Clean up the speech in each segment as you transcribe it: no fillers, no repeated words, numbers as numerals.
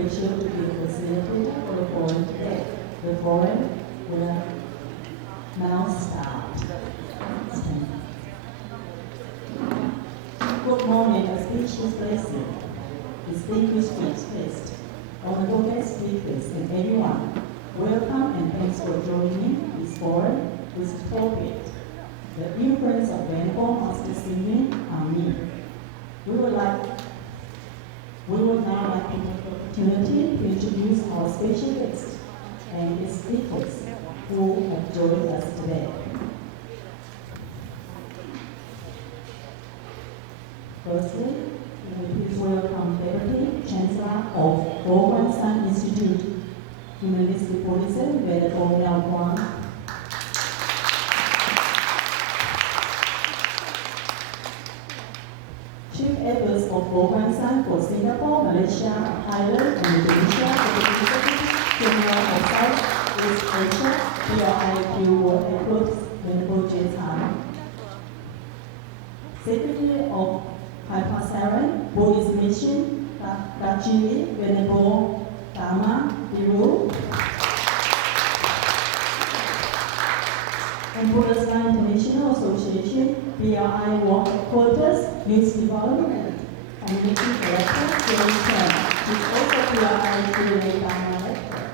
pleasure to be the facilitator for the forum today. The forum will now start. Good morning, auspicious blessing, distinguished guests, honorable guest speakers, and everyone. Welcome and thanks for joining this forum with the topic, the influence of Venerable Master Xing on me. We would now like to take the opportunity to introduce our special guests and guest speakers who have joined us today. Firstly, please welcome Deputy Chancellor of Guoguanshan Institute, Humanistic Buddhism, Venerable Miao Guang. Chief Editors of Guoguanshan for Singapore, Malaysia, Thailand, and Indonesia, for the Executive General of Southeast Asia, BRIQ World Headquarters, Venerable J. Tan. Secretary of Papasaran Buddhist Mission, Kachili, Venerable Dharma Biru. And Buddhist International Association, BRI World Headquarters, Youth Development, Community Director, James Chen, who is also BRI Dharma Lecturer.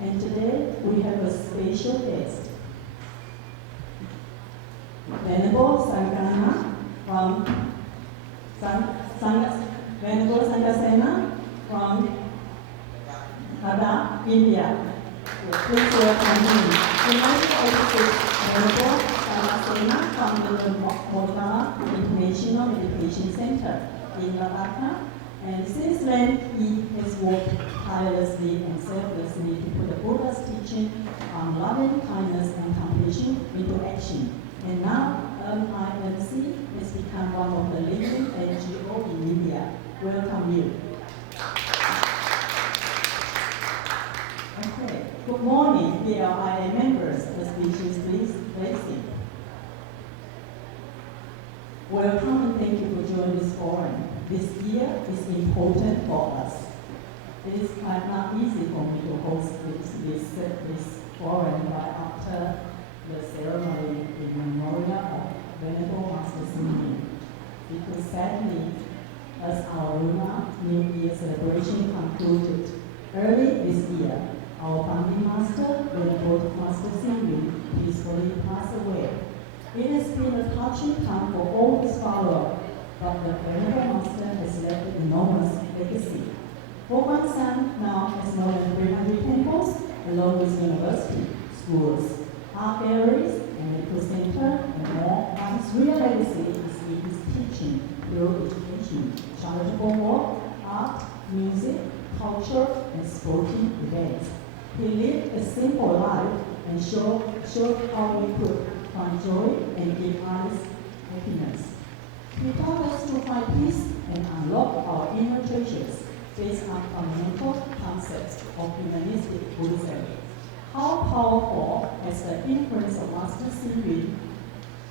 And today we have a special guest, Venerable Sangana from Venerable Sangasena from Hara, India. Please welcome him. We also Venerable Sangasena from the Mota International Meditation Center in Ladakh. And since then, he has worked tirelessly and selflessly to put the Buddha's teaching on loving kindness and compassion into action. And now, IMC has become one of the leading NGO in India. Welcome you. Okay. Good morning, BRIA members, auspicious blessing. Welcome and thank you for joining this forum. This year is important for us. It is quite not easy for me to host this forum right after the ceremony in memorial of Venerable Master Xing, because sadly, as our Lunar New Year celebration concluded early this year, our founding master, Venerable Master Xing, peacefully passed away. It has been a touching time for all his followers, but the Venerable Master has left an enormous legacy. Guoguanshan now has more than 300 temples, along with university, schools, art galleries, and medical center, and more. But his real legacy is in his teaching through education, charitable work, art, music, culture, and sporting events. He lived a simple life and showed how we could find joy and give others happiness. He taught us to find peace and unlock our inner treasures based on fundamental concepts of humanistic Buddhism. How powerful has the influence of Master Xing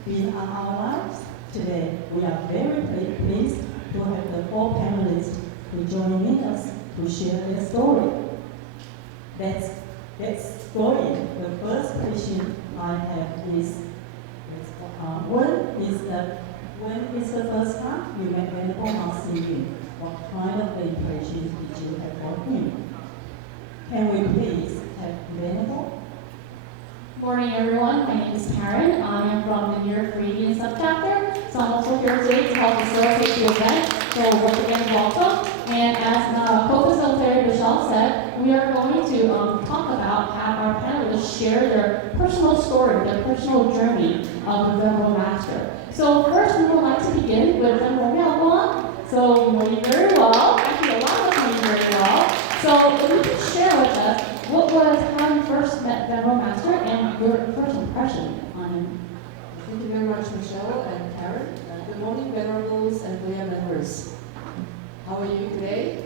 been on our lives? Today, we are very pleased to have the four panelists who join with us to share their story. Let's go in. The first question I have is, when is the first time you met Venerable Master Xing? What kind of impression did you have of him? Can we please have Venerable? Good morning, everyone. My name is Karen. I am from the Near Floridian subchapter, so I'm also here today to help facilitate the event. So once again, welcome. And as co-facilitator Michelle said, we are going to talk about, have our panelists share their personal story, their personal journey of the Venerable Master. So first, we would like to begin with Venerable Miao Guang. So you know you very well. Actually, a lot of us know you very well. So if you can share with us what was how you first met Venerable Master and your first impression on him. Thank you very much, Michelle and Karen. Good morning, Venerables and Leah members. How are you today?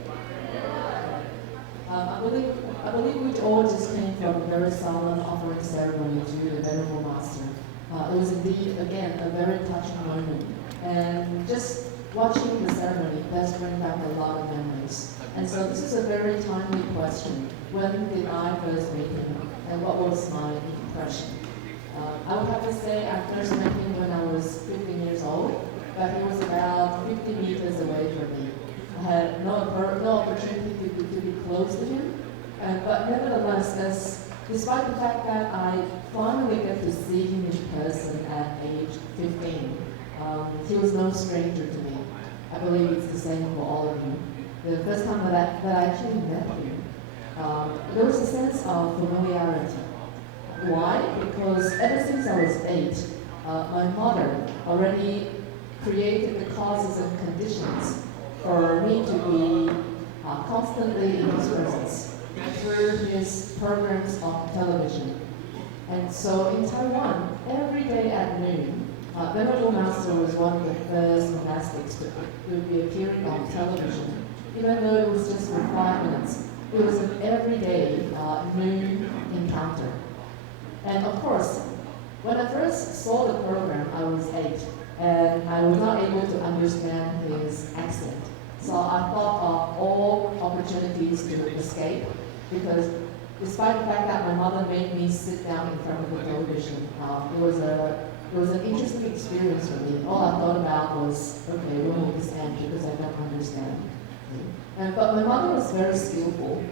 I believe we all just came from a very solemn offering ceremony to the Venerable Master. It was indeed, again, a very touching moment. And just watching the ceremony does bring back a lot of memories. And so this is a very timely question. When did I first meet him, and what was my impression? I would have to say I first met him when I was 15 years old, but he was about 50 meters away from me. I had no opportunity to be close to him, but nevertheless, despite the fact that I finally get to see him in person at age 15, he was no stranger to me. I believe it's the same for all of you. The first time that I actually met him, there was a sense of familiarity. Why? Because ever since I was 8, my mother already created the causes and conditions for me to be constantly in his presence through his programs on television. And so in Taiwan, every day at noon, Venerable Master was one of the first monastics to be appearing on television, even though it was just for 5 minutes. It was an everyday noon encounter. And of course, when I first saw the program, I was 8, and I was not able to understand his accent. So I thought of all opportunities to escape, because despite the fact that my mother made me sit down in front of the television, it was an interesting experience for me. All I thought about was, okay, when will this end, because I don't understand. But my mother was very skillful.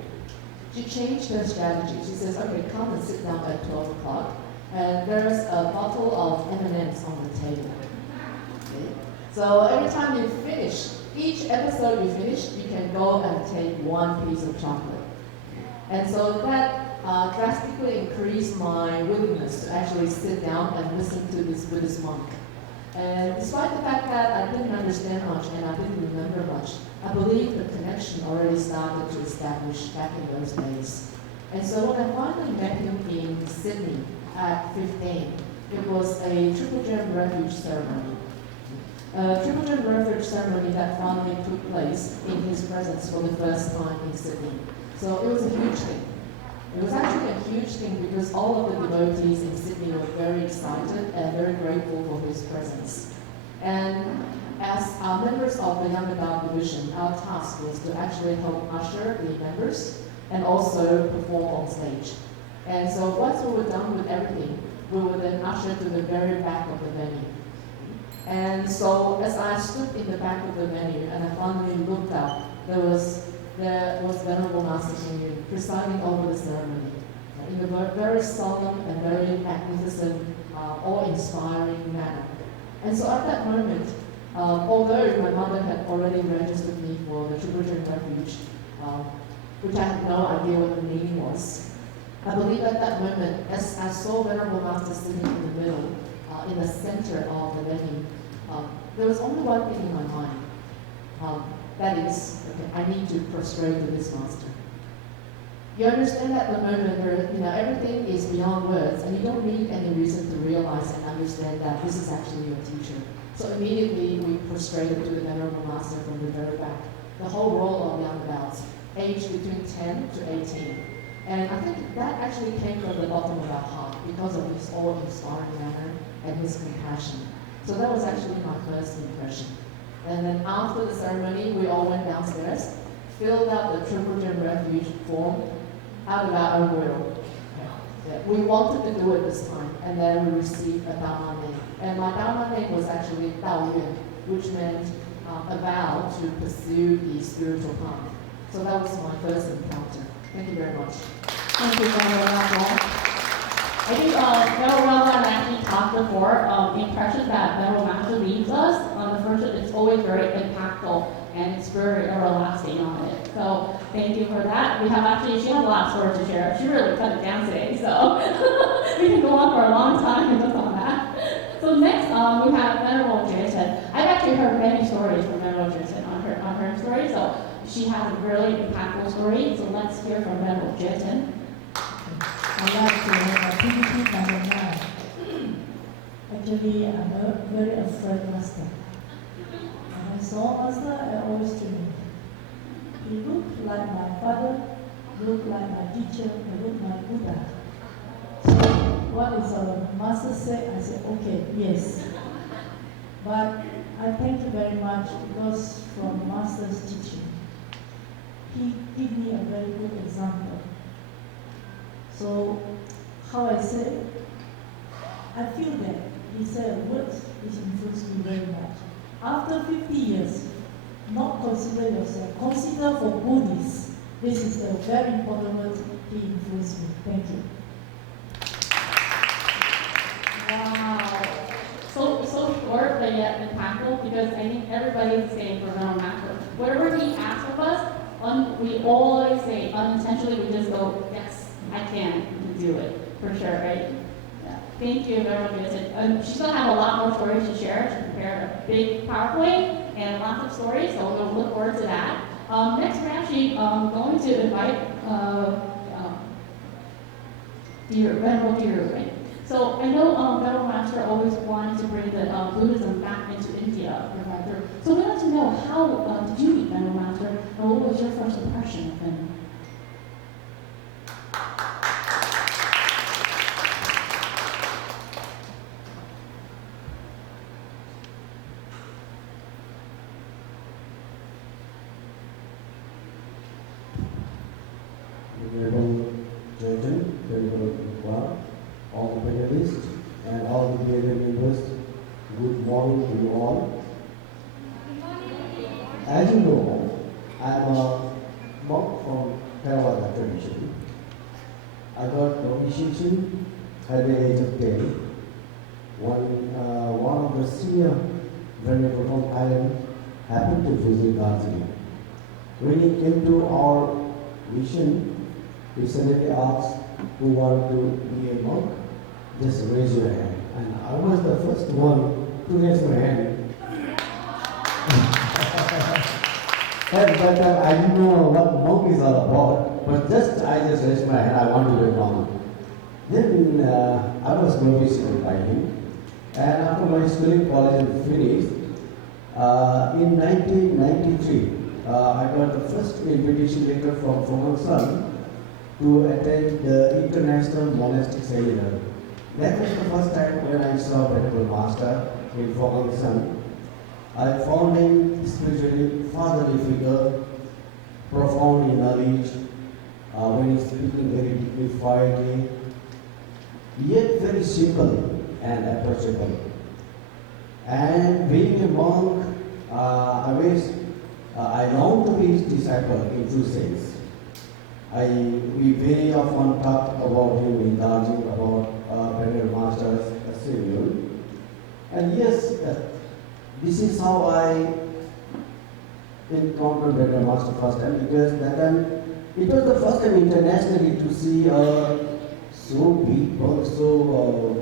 She changed her strategy. She says, okay, come and sit down at 12 o'clock. And there's a bottle of M&Ms on the table. Okay? So every time you finish, each episode you finish, you can go and take one piece of chocolate. And so that drastically increased my willingness to actually sit down and listen to this Buddhist monk. And despite the fact that I didn't understand much and I didn't remember much, I believe the connection already started to establish back in those days. And so when I finally met him in Sydney at 15, it was a Triple Gem Refuge ceremony. A Triple Gem Refuge ceremony that finally took place in his presence for the first time in Sydney. So it was a huge thing. It was actually a huge thing because all of the devotees in Sydney were very excited and very grateful for his presence. And as members of the Young Adult Division, our task was to actually help usher the members and also perform on stage. And so once we were done with everything, we were then ushered to the very back of the venue. And so as I stood in the back of the venue and I finally looked up, there was Venerable Master presiding over the ceremony in a very solemn and very magnificent, awe-inspiring manner. And so at that moment, although my mother had already registered me for the Triple Gem Refuge, which I had no idea what the meaning was, I believe at that moment, as I saw Venerable Master sitting in the middle, in the center of the venue, there was only one thing in my mind. That is, okay, I need to prostrate to this master. You understand at the moment where everything is beyond words, and you don't need any reason to realize and understand that this is actually your teacher. So immediately we prostrated to the Venerable Master from the very back. The whole roll of young adults, aged between 10 to 18. And I think that actually came from the bottom of our heart because of his awe-inspiring manner and his compassion. So that was actually my first impression. And then after the ceremony, we all went downstairs, filled out the Triple Gem Refuge form out of our own will. We wanted to do it this time, and then we received a Dharma name. And my Dharma name was actually Dao Yuan, which meant a vow to pursue the spiritual path. So that was my first encounter. Thank you very much. Thank you, Venerable Master. I think Venerable Master and I actually talked before, the impression that Venerable Master leaves us on the first, it's always very impactful and it's very everlasting on it. So thank you for that. We have actually, she has a last word to share. She really cut it down today, so we can go on for a long time just on that. So next, we have Venerable Jeten. I've actually heard many stories from Venerable Jeten on her story, so she has a really impactful story. So let's hear from Venerable Jeten. I'd like to have a PPT number 9. Actually, I'm very afraid Master. When I saw Master, I always think, he looked like my father, looked like my teacher, he looked like Buddha. So what is our Master say? I said, okay, yes. But I thank you very much because from Master's teaching, he gave me a very good example. So, how I say, I feel that he said words which influenced me very much. After 50 years, not consider yourself, consider for Buddhists. This is a very important word he influenced me. Thank you. Wow. So short, but yet impactful, because I think everybody's saying for Venerable Master. Whatever he asks of us, we always say, unintentionally, we just go, yes, I can do it, for sure, right? Yeah. Thank you, Venerable Master. She's going to have a lot more stories to share. She prepared a big PowerPoint and lots of stories, so we'll look forward to that. Next, we're actually going to invite Venerable Dear. So I know Venerable Master always wanted to bring the Buddhism back into India. So we'd like to know, how did you meet Venerable Master, and what was your first impression of him? Venerable Jordan, Venerable Iqbal, all the panelists and all the dear members, good morning to you all. As you know, I am a monk from Theravada tradition. I got initiation at the age of 10. One of the senior Venerable from Island happened to visit Darjeeling. When he came to our mission, he suddenly asked, who want to be a monk? Just raise your hand. And I was the first one to raise my hand. At that time, I didn't know what monk is all about, but I just raised my hand, I want to be a monk. Then I was noticed by him. And after my schooling college finished, in 1993, I got the first invitation letter from Fogang San to attend the International Monastic Seminar. That was the first time when I saw Venerable Master in Fogang San. I found him spiritually fatherly figure, profound in knowledge, when he's speaking very dignifiedly, yet very simple and approachable. And being a monk, I long to be his disciple in true sense. We very often talk about him in Darjeeling, about Venerable Master's schedule. And yes, this is how I encountered Venerable Master first time, because that time it was the first time internationally to see so big, so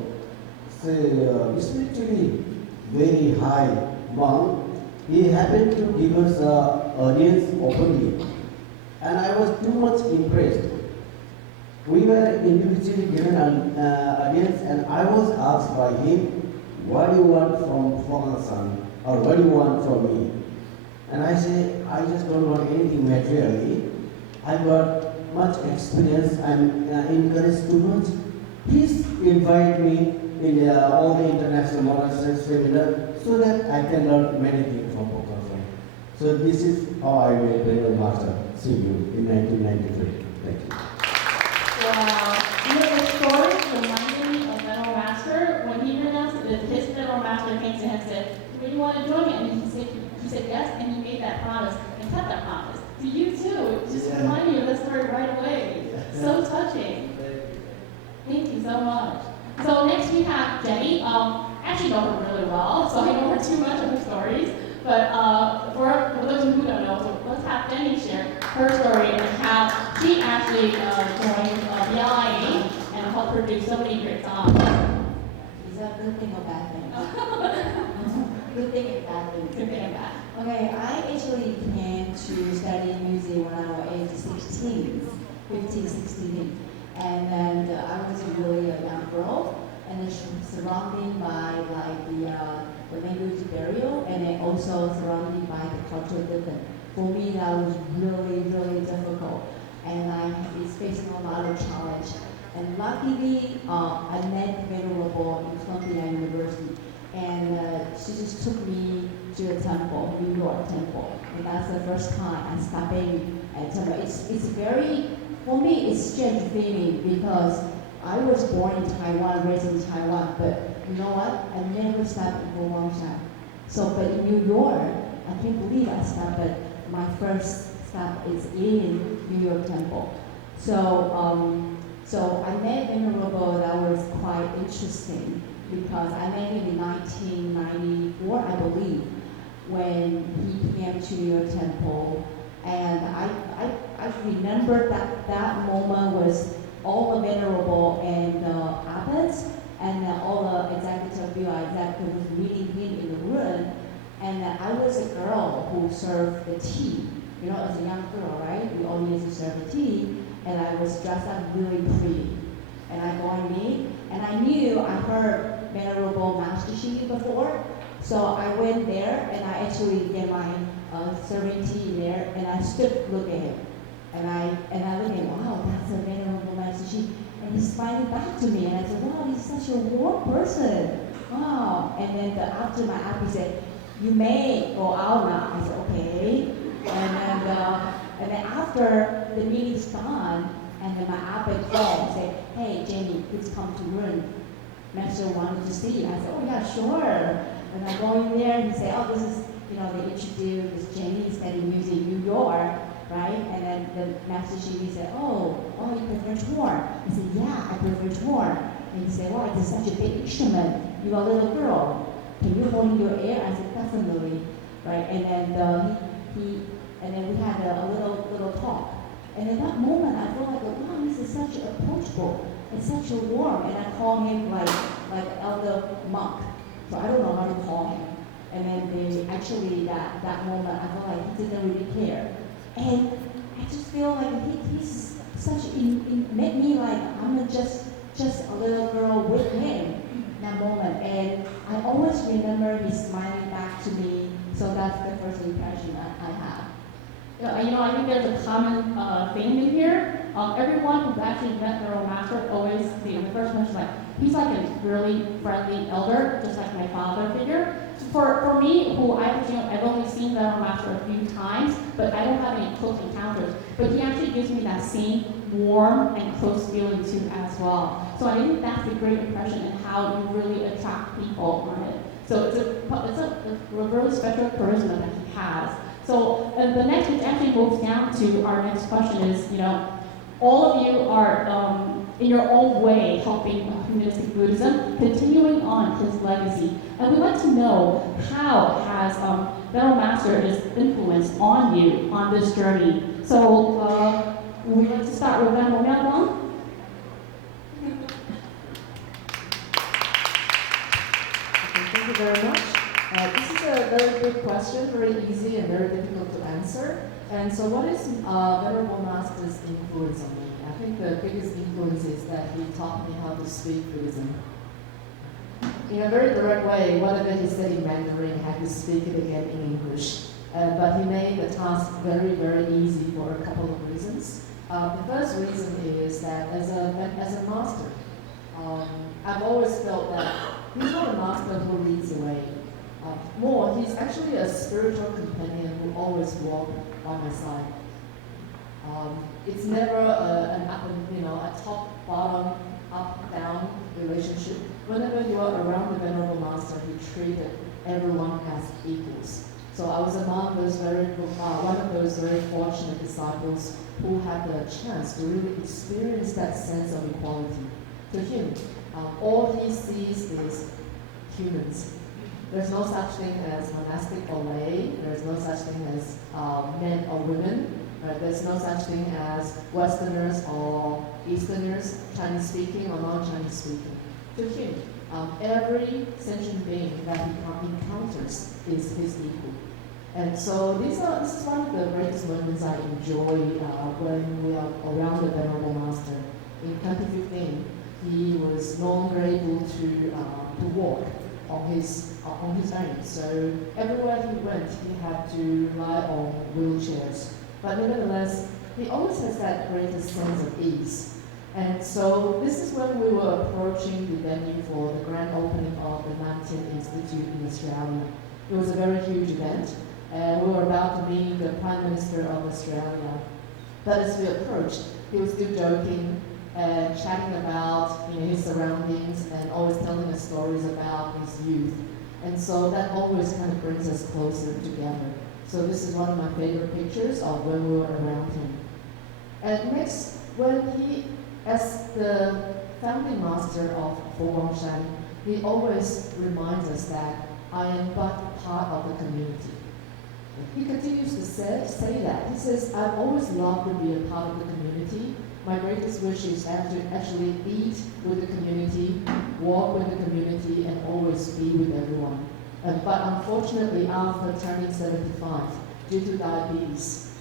spiritually very high monk. He happened to give us audience openly, and I was too much impressed. We were individually given an audience, and I was asked by him, what do you want from Fogang San, or what do you want from me? And I say, I just don't want anything materially. I got much experience, I'm encouraged too much. Please invite me in all the international monasteries seminar so that I can learn many things from Fogang San. So this is how I met Venerable Master. See you in 1993. Thank you. Wow. You know, the story reminded me of Venerable Master when he announced that his Venerable Master came to him and said, "Do you want to join me?" And he said yes, and he made that promise and kept that promise. To you too. It just reminded me of that story right away. So touching. Thank you so much. So next we have Jenny. I actually know her really well, so I don't know too much of her stories. But for those who don't know, so let's have Jenny share her story and how she actually joined the LIA and helped produce so many great songs. Is that a good thing or bad thing? Good thing and bad thing. Good thing and bad. Okay, I actually began to study music when I was age 16, 15, 16. And then I was really a young girl, and then surrounded by like the language barrier, and then also surrounded by the cultural difference. For me, that was really, really difficult, and I was facing a lot of challenge. And luckily, I met Venerable in Columbia University, and she just took me to the temple, New York temple. And that's the first time I stopped in at temple. It's very, for me, it's strange feeling because I was born in Taiwan, raised in Taiwan, but you know what? I never stopped in Guangzhou. So, but in New York, I can't believe I stopped, but my first stop is in New York temple. So I met Venerable. That was quite interesting because I met him in 1994, I believe, when he came to New York temple. And I remember that moment was all the Venerable and abbots and all the executive was meeting him in the room. And I was a girl who served the tea. You know, as a young girl, right? We all used to serve the tea. And I was dressed up really pretty. And I go and meet. And I knew I heard Venerable Master Shi before. So I went there and I actually get my serving tea there. And I stood look at him. And I look at him, wow, that's a Venerable Master Shi. And he's smiling back to me. And I said, wow, he's such a warm person. Wow. And then after my app, he said, you may go out now. I said, okay. And then after the meeting's done, and then my abbot called and said, hey, Jenny, please come to room. Master wanted to see you. I said, oh yeah, sure. And I go in there and he said, oh, this is, you know, they introduced this Jenny studying music in New York, right? And then the Master Shi said, oh, you prefer horn? I said, yeah, I prefer horn. And he said, wow, it's such a big instrument. You're a little girl. Can you hold in your ear? I said, definitely, right? And then and then we had a little talk. And in that moment, I felt like, wow, this is such approachable and such a warm. And I call him like elder monk. So I don't know how to call him. And then that moment, I felt like he didn't really care. And I just feel like he's such, it made me like, I'm just a little girl with him in that moment. And I always remember he smiling back to me. So that's the first impression that I have. I think there's a common theme in here. Everyone who's actually met their own master always, the first person is like, he's like a really friendly elder, just like my father figure. For me, who I've only seen their own master a few times, but I don't have any close encounters. But he actually gives me that same warm and close feeling too as well. So I think that's a great impression in how you really attract people on it. So it's a really special charisma that he has. So the next, which actually moves down to our next question is, all of you are, in your own way, helping humanistic Buddhism, continuing on his legacy. And we'd like to know how has Venerable Master's influence on you on this journey. So we'd like to start with Venerable Miao. Thank you very much. This is a very big question, very easy and very difficult to answer. And so what is Venerable Master's influence on me? I think the biggest influence is that he taught me how to speak Buddhism. In a very direct way, whatever he said in Mandarin, I had to speak it again in English. But he made the task very, very easy for a couple of reasons. The first reason is that as a master, I've always felt that he's not a master who leads the way. More, he's actually a spiritual companion who always walks by my side. It's never an up and, a top, bottom, up, down relationship. Whenever you are around the Venerable Master, he treated everyone as equals. So I was among those one of those very fortunate disciples who had the chance to really experience that sense of equality. To him, all he sees is humans. There's no such thing as monastic or lay. There's no such thing as men or women. Right? There's no such thing as Westerners or Easterners, Chinese speaking or non-Chinese speaking. To him, every sentient being that he encounters is his equal. And so this is one of the greatest moments I enjoy when we are around the Venerable Master. In 2015, he was no longer able to walk on his own. So everywhere he went, he had to rely on wheelchairs. But nevertheless, he always has that greatest sense of ease. And so this is when we were approaching the venue for the grand opening of the 19th Institute in Australia. It was a very huge event, and we were about to meet the Prime Minister of Australia. But as we approached, he was still joking and chatting about his surroundings and always telling us stories about his youth. And so that always kind of brings us closer together. So this is one of my favorite pictures of when we were around him. And next, when he, as the founding master of Foguangshan, he always reminds us that I am but part of the community. He continues to say that. He says, I've always loved to be a part of the community. My greatest wish is to actually eat with the community, walk with the community, and always be with everyone. But unfortunately, after turning 75, due to diabetes,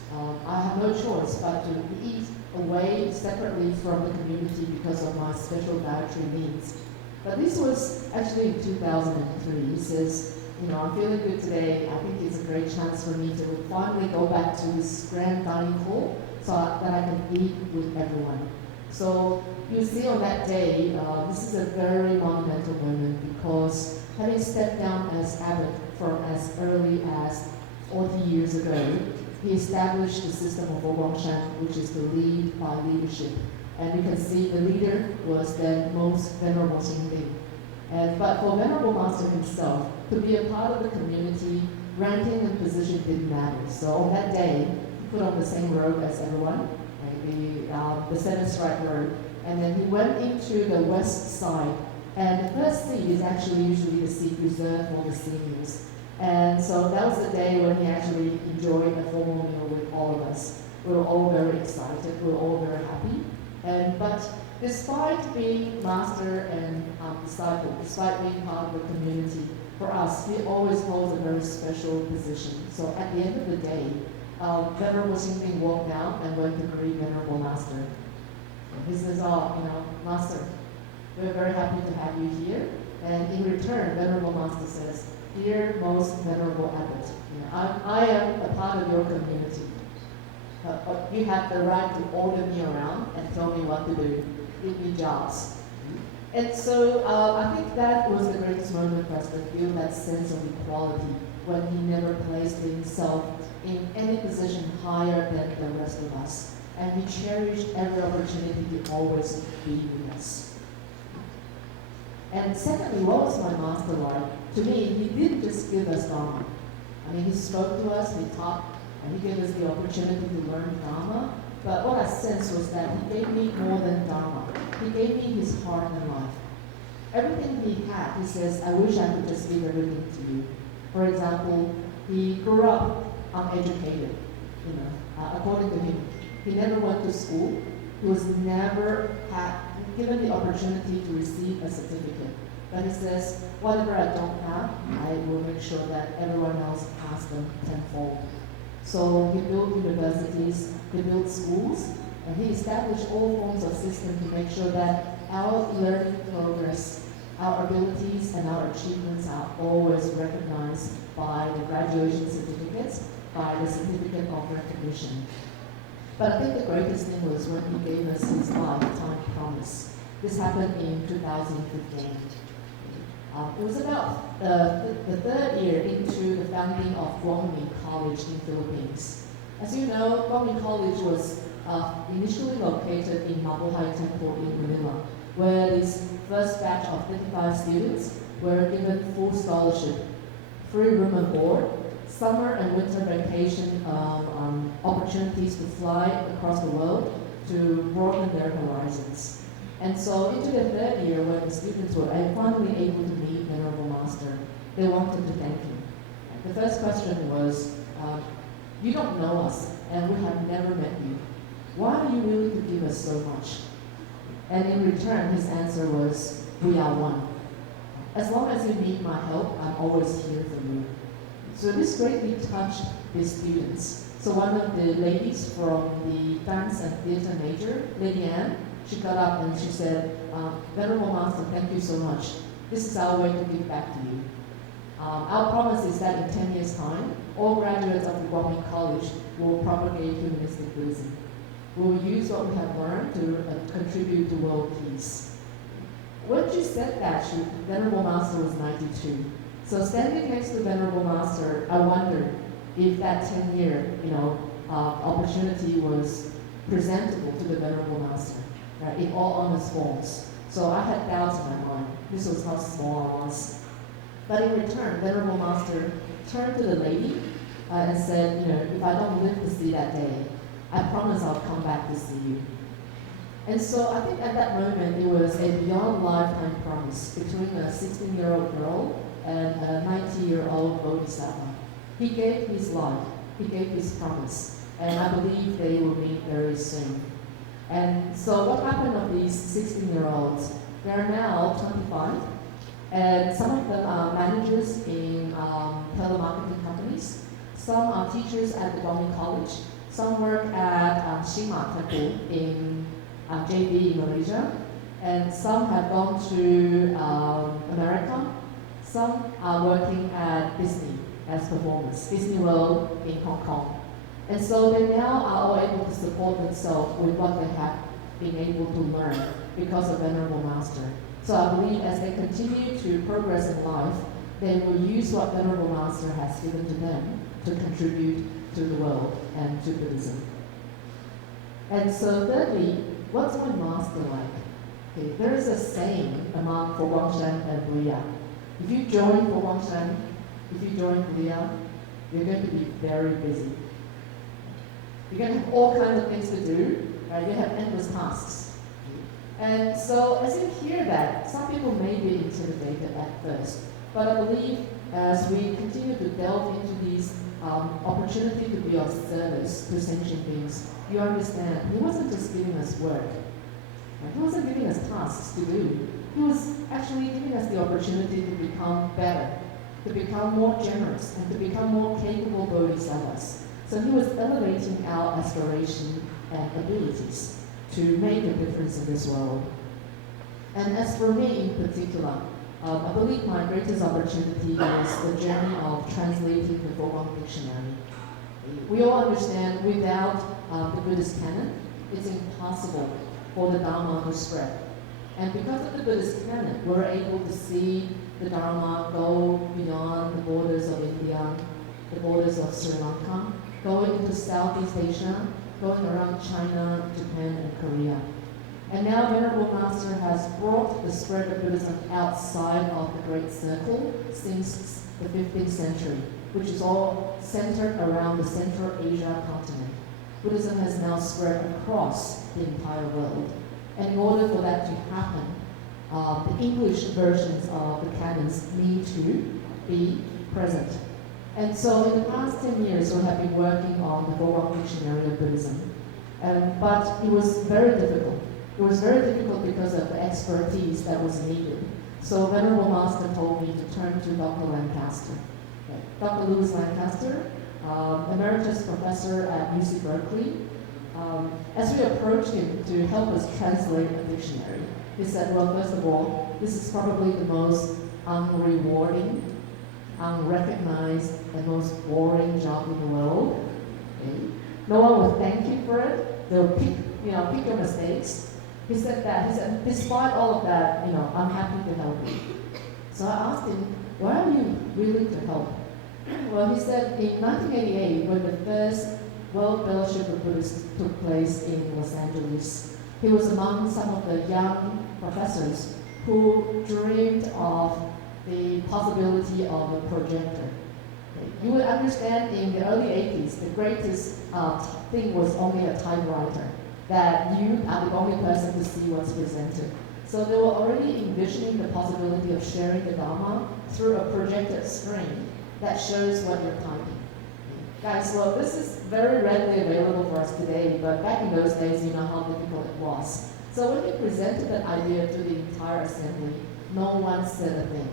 I have no choice but to eat away separately from the community because of my special dietary needs. But this was actually in 2003. He says, I'm feeling good today. I think it's a great chance for me to finally go back to this grand dining hall so that I can eat with everyone. So you see on that day, this is a very monumental moment because having stepped down as abbot from as early as 40 years ago, he established the system of Foguangshan, which is to lead by leadership. And you can see the leader was the most Venerable Xingding. But for Venerable Master himself, to be a part of the community, ranking and position didn't matter. So on that day, he put on the same robe as everyone, right? The seven stripe robe. And then he went into the west side. And the first seat is actually usually the seat reserved for the seniors. And so that was the day when he actually enjoyed a formal meal with all of us. We were all very excited. We were all very happy. But despite being master and disciple, despite being part of the community, for us, he always holds a very special position. So at the end of the day, Venerable Xingding walked out and went to greet Venerable Master. He says, Master, we're very happy to have you here. And in return, Venerable Master says, Dear most Venerable Abbot, I am a part of your community. You have the right to order me around and tell me what to do, give me jobs. And so I think that was the greatest moment for us to feel that sense of equality when he never placed himself in any position higher than the rest of us. And he cherished every opportunity to always be with us. And secondly, what was my master like? To me, he didn't just give us Dharma. He spoke to us, he taught, and he gave us the opportunity to learn Dharma. But what I sensed was that he gave me more than Dharma. He gave me his heart and life. Everything he had, he says, I wish I could just give everything to you. For example, he grew up uneducated, according to him. He never went to school. He was never given the opportunity to receive a certificate. But he says, whatever I don't have, I will make sure that everyone else has them tenfold. So he built universities, he built schools, and he established all forms of system to make sure that our learning progress, our abilities and our achievements are always recognized by the graduation certificates, by the certificate of recognition. But I think the greatest thing was when he gave us his lifetime promise. This happened in 2015. It was about the third year into the founding of Guangming College in Philippines. As you know, Guangming College was initially located in Mabuhay Temple in Manila, where this first batch of 55 students were given full scholarship, free room and board, summer and winter vacation opportunities to fly across the world to broaden their horizons. And so into the third year, when the students were finally able to meet Venerable Master, they wanted to thank him. The first question was, you don't know us, and we have never met you. Why are you willing to give us so much? And in return, his answer was, we are one. As long as you need my help, I'm always here for you. So this greatly touched his students. So one of the ladies from the dance and theater major, Lady Anne, she got up and she said, Venerable Master, thank you so much. This is our way to give back to you. Our promise is that in 10 years' time, all graduates of the Guangming College will propagate humanistic Buddhism. We will use what we have learned to contribute to world peace. When she said that, Venerable Master was 92. So standing next to Venerable Master, I wondered if that 10-year, opportunity was presentable to the Venerable Master, right, in all honest forms. So I had doubts in my mind. This was how small I was. But in return, Venerable Master turned to the lady and said, if I don't live to see that day, I promise I'll come back to see you. And so I think at that moment, it was a beyond lifetime promise between a 16-year-old girl and a 90-year-old Bodhisattva. He gave his life, he gave his promise, and I believe they will meet very soon. And so what happened of these 16-year-olds? They are now 25, and some of them are managers in telemarketing companies. Some are teachers at the Gongmi College. Some work at Shima Temple in JB in Malaysia. And some have gone to America. Some are working at Disney as performers, Disney World in Hong Kong. And so they now are all able to support themselves with what they have been able to learn because of Venerable Master. So I believe as they continue to progress in life, they will use what Venerable Master has given to them to contribute to the world and to Buddhism. And so thirdly, what's my master like? Okay, there is a saying among Foguangshan and Buya. If you join Foguangshan, if you join Buya, you're going to be very busy. You're going to have all kinds of things to do, right? You have endless tasks. And so as you hear that, some people may be intimidated at first, but I believe as we continue to delve into these opportunity to be of service to sentient beings, you understand he wasn't just giving us work. Right? He wasn't giving us tasks to do. He was actually giving us the opportunity to become better, to become more generous, and to become more capable bodhisattvas. So he was elevating our aspiration and abilities to make a difference in this world. And as for me in particular, I believe my greatest opportunity is the journey of translating the Foguang Dictionary. We all understand without the Buddhist canon, it's impossible for the Dharma to spread. And because of the Buddhist canon, we're able to see the Dharma go beyond the borders of India, the borders of Sri Lanka, going into Southeast Asia, going around China, Japan, and Korea. And now Venerable Master has brought the spread of Buddhism outside of the Great Circle since the 15th century, which is all centered around the Central Asia continent. Buddhism has now spread across the entire world. And in order for that to happen, the English versions of the canons need to be present. And so in the past 10 years, we have been working on the Foguang Dictionary of Buddhism. But it was very difficult. It was very difficult because of the expertise that was needed. So Venerable Master told me to turn to Dr. Lancaster. Okay. Dr. Louis Lancaster, emeritus professor at UC Berkeley. As we approached him to help us translate a dictionary, he said, well, first of all, this is probably the most unrewarding, unrecognized, and most boring job in the world. Okay. No one will thank you for it. They'll pick your mistakes. He said that. He said, despite all of that, I'm happy to help you. So I asked him, why are you willing to help? Well, he said in 1988, when the first World Fellowship of Buddhists took place in Los Angeles, he was among some of the young professors who dreamed of the possibility of a projector. You would understand in the early 80s, the greatest thing was only a typewriter, that you are the only person to see what's presented. So they were already envisioning the possibility of sharing the Dharma through a projected screen that shows what you're typing. Guys, well, this is very readily available for us today, but back in those days, you know how difficult it was. So when he presented that idea to the entire assembly, no one said a thing.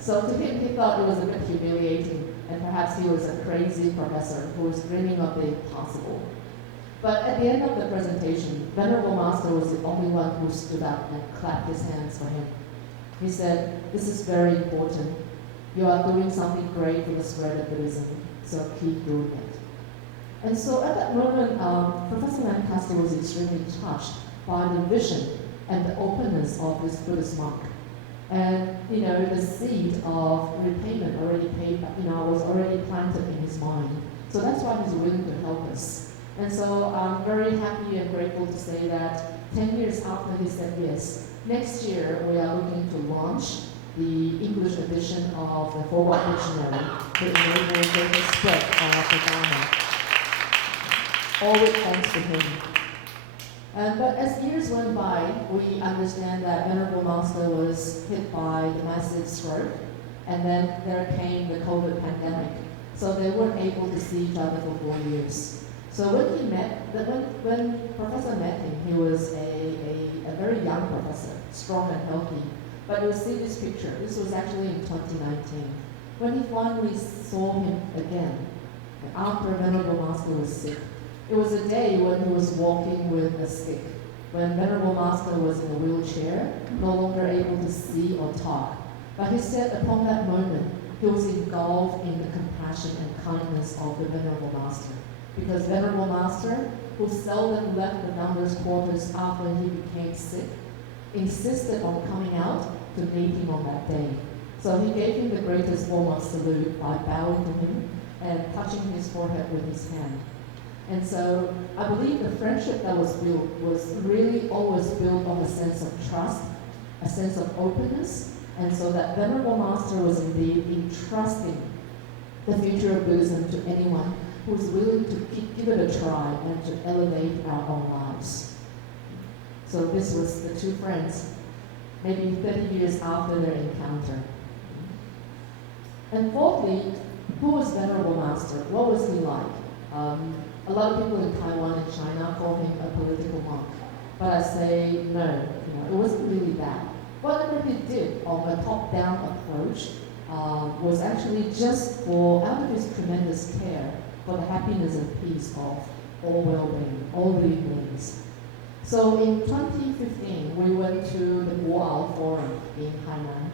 So to him, he thought it was a bit humiliating, and perhaps he was a crazy professor who was dreaming of the impossible. But at the end of the presentation, Venerable Master was the only one who stood up and clapped his hands for him. He said, this is very important. You are doing something great for the spread of Buddhism, so keep doing it. And so at that moment, Professor Lancaster was extremely touched by the vision and the openness of this Buddhist monk. And, the seed of repayment already paid, was already planted in his mind. So that's why he's willing to help us. And so I'm very happy and grateful to say that 10 years after he said yes, next year we are looking to launch the English edition of the Forward Dictionary to enable greater spread of the Dharma. All with thanks to him. But as years went by, we understand that Venerable Master was hit by the massive stroke, and then there came the COVID pandemic. So they weren't able to see each other for 4 years. So when Professor met him, he was a very young professor, strong and healthy. But you'll see this picture. This was actually in 2019. When he finally saw him again, after Venerable Master was sick, it was a day when he was walking with a stick, when Venerable Master was in a wheelchair, no longer able to see or talk. But he said upon that moment, he was engulfed in the compassion and kindness of the Venerable Master. Because Venerable Master, who seldom left the numbers quarters after he became sick, insisted on coming out to meet him on that day. So he gave him the greatest form of salute by bowing to him and touching his forehead with his hand. And so I believe the friendship that was built was really always built on a sense of trust, a sense of openness, and so that Venerable Master was indeed entrusting the future of Buddhism to anyone who is willing to give it a try and to elevate our own lives. So this was the two friends, maybe 30 years after their encounter. And fourthly, who was Venerable Master? What was he like? A lot of people in Taiwan and China call him a political monk. But I say, no, it wasn't really that. Whatever he did on a top-down approach was actually just out of his tremendous care for the happiness and peace of all well-being, all living beings. So in 2015, we went to the Guao Forum in Hainan.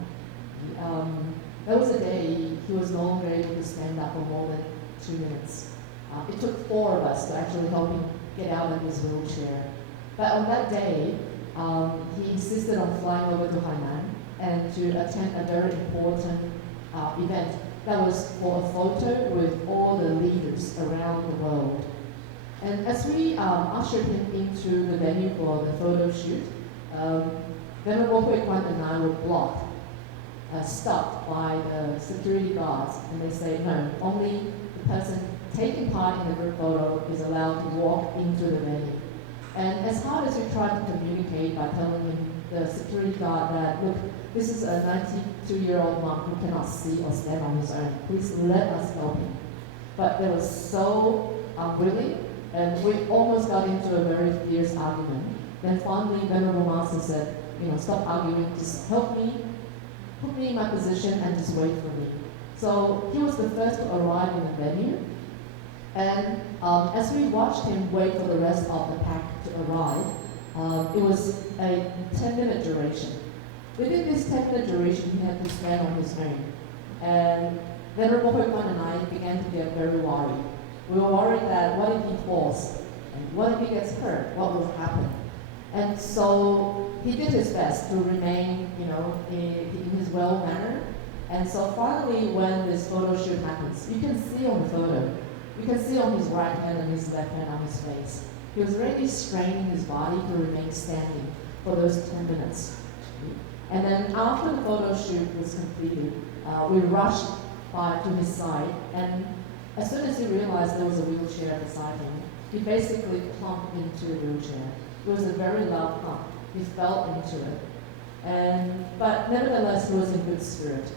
That was a day he was no longer able to stand up for more than 2 minutes. It took 4 of us to actually help him get out of his wheelchair. But on that day, he insisted on flying over to Hainan and to attend a very important event that was for a photo with all the leaders around the world. And as we ushered him into the venue for the photo shoot, Venerable Hui Kwan and I were blocked, stopped by the security guards, and they say, no, only the person taking part in the group photo is allowed to walk into the venue. And as hard as we tried to communicate by telling him, the security guard, that, look, this is a 92-year-old monk who cannot see or stand on his own. Please let us help him. But they were so unwilling, and we almost got into a very fierce argument. Then finally, Venerable Master said, stop arguing, just help me, put me in my position, and just wait for me. So he was the first to arrive in the venue. And as we watched him wait for the rest of the pack to arrive, it was a 10-minute duration. Within this 10-minute duration, he had to stand on his own. And Venerable Hui Kwan and I began to get very worried. We were worried that what if he falls? And what if he gets hurt? What will happen? And so he did his best to remain, in his well manner. And so finally, when this photo shoot happens, you can see on the photo, you can see on his right hand and his left hand on his face, he was really straining his body to remain standing for those 10 minutes. And then after the photo shoot was completed, we rushed to his side, and as soon as he realized there was a wheelchair beside him, he basically plumped into the wheelchair. It was a very loud plump. He fell into it. But nevertheless, he was in good spirit.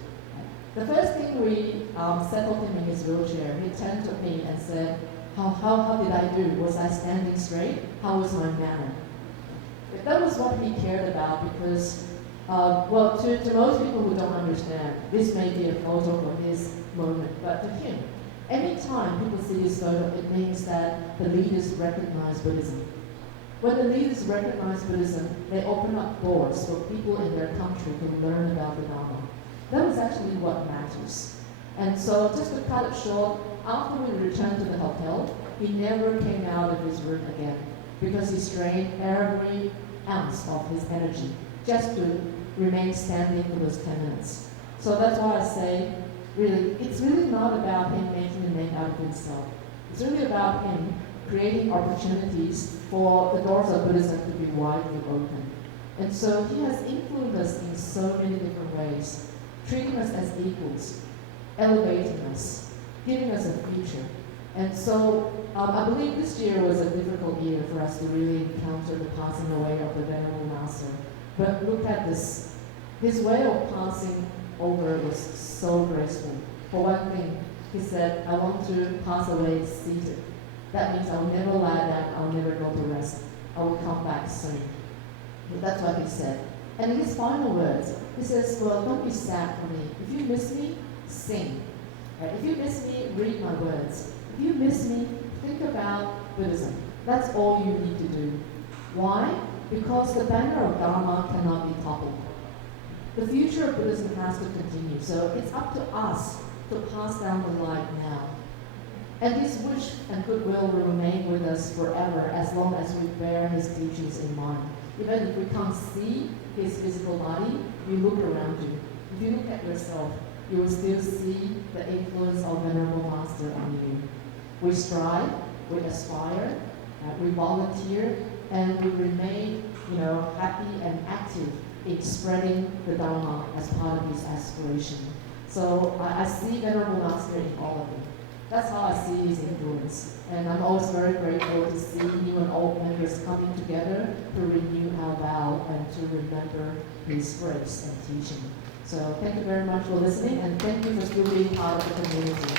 The first thing we settled him in his wheelchair, he turned to me and said, how did I do? Was I standing straight? How was my manner? That was what he cared about because, to most people who don't understand, this may be a photo for his moment, but to him, any time people see this photo, it means that the leaders recognize Buddhism. When the leaders recognize Buddhism, they open up doors for people in their country to learn about the Dharma. That was actually what matters. And so just to cut it short, after we returned to the hotel, he never came out of his room again because he strained every ounce of his energy just to remain standing for those 10 minutes. So that's why I say, really, it's really not about him making a name out of himself. It's really about him creating opportunities for the doors of Buddhism to be widely open. And so he has influenced us in so many different ways, treating us as equals, elevating us, giving us a future. And so I believe this year was a difficult year for us to really encounter the passing away of the Venerable Master. But look at this. His way of passing over was so graceful. For one thing, he said, I want to pass away seated. That means I'll never lie down, I'll never go to rest. I will come back soon. But that's what he said. And in his final words, he says, well, don't be sad for me. If you miss me, sing. Right? If you miss me, read my words. If you miss me, think about Buddhism. That's all you need to do. Why? Because the banner of Dharma cannot be toppled. The future of Buddhism has to continue. So it's up to us to pass down the light now. And this wish and goodwill will remain with us forever as long as we bear his teachings in mind. Even if we can't see his physical body, you look around you. If you look at yourself, you will still see the influence of Venerable Master on you. We strive, we aspire, we volunteer, and we remain, happy and active in spreading the Dharma as part of his aspiration. So I see Venerable Master in all of you. That's how I see his influence. And I'm always very grateful to see new and old members coming together to renew our vow and to remember his grace and teaching. So thank you very much for listening, and thank you for still being part of the community.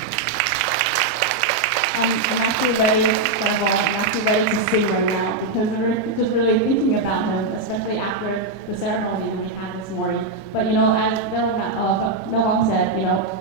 I'm actually ready to sing right now because we're just really thinking about him, especially after the ceremony that we had this morning. But as Noam said,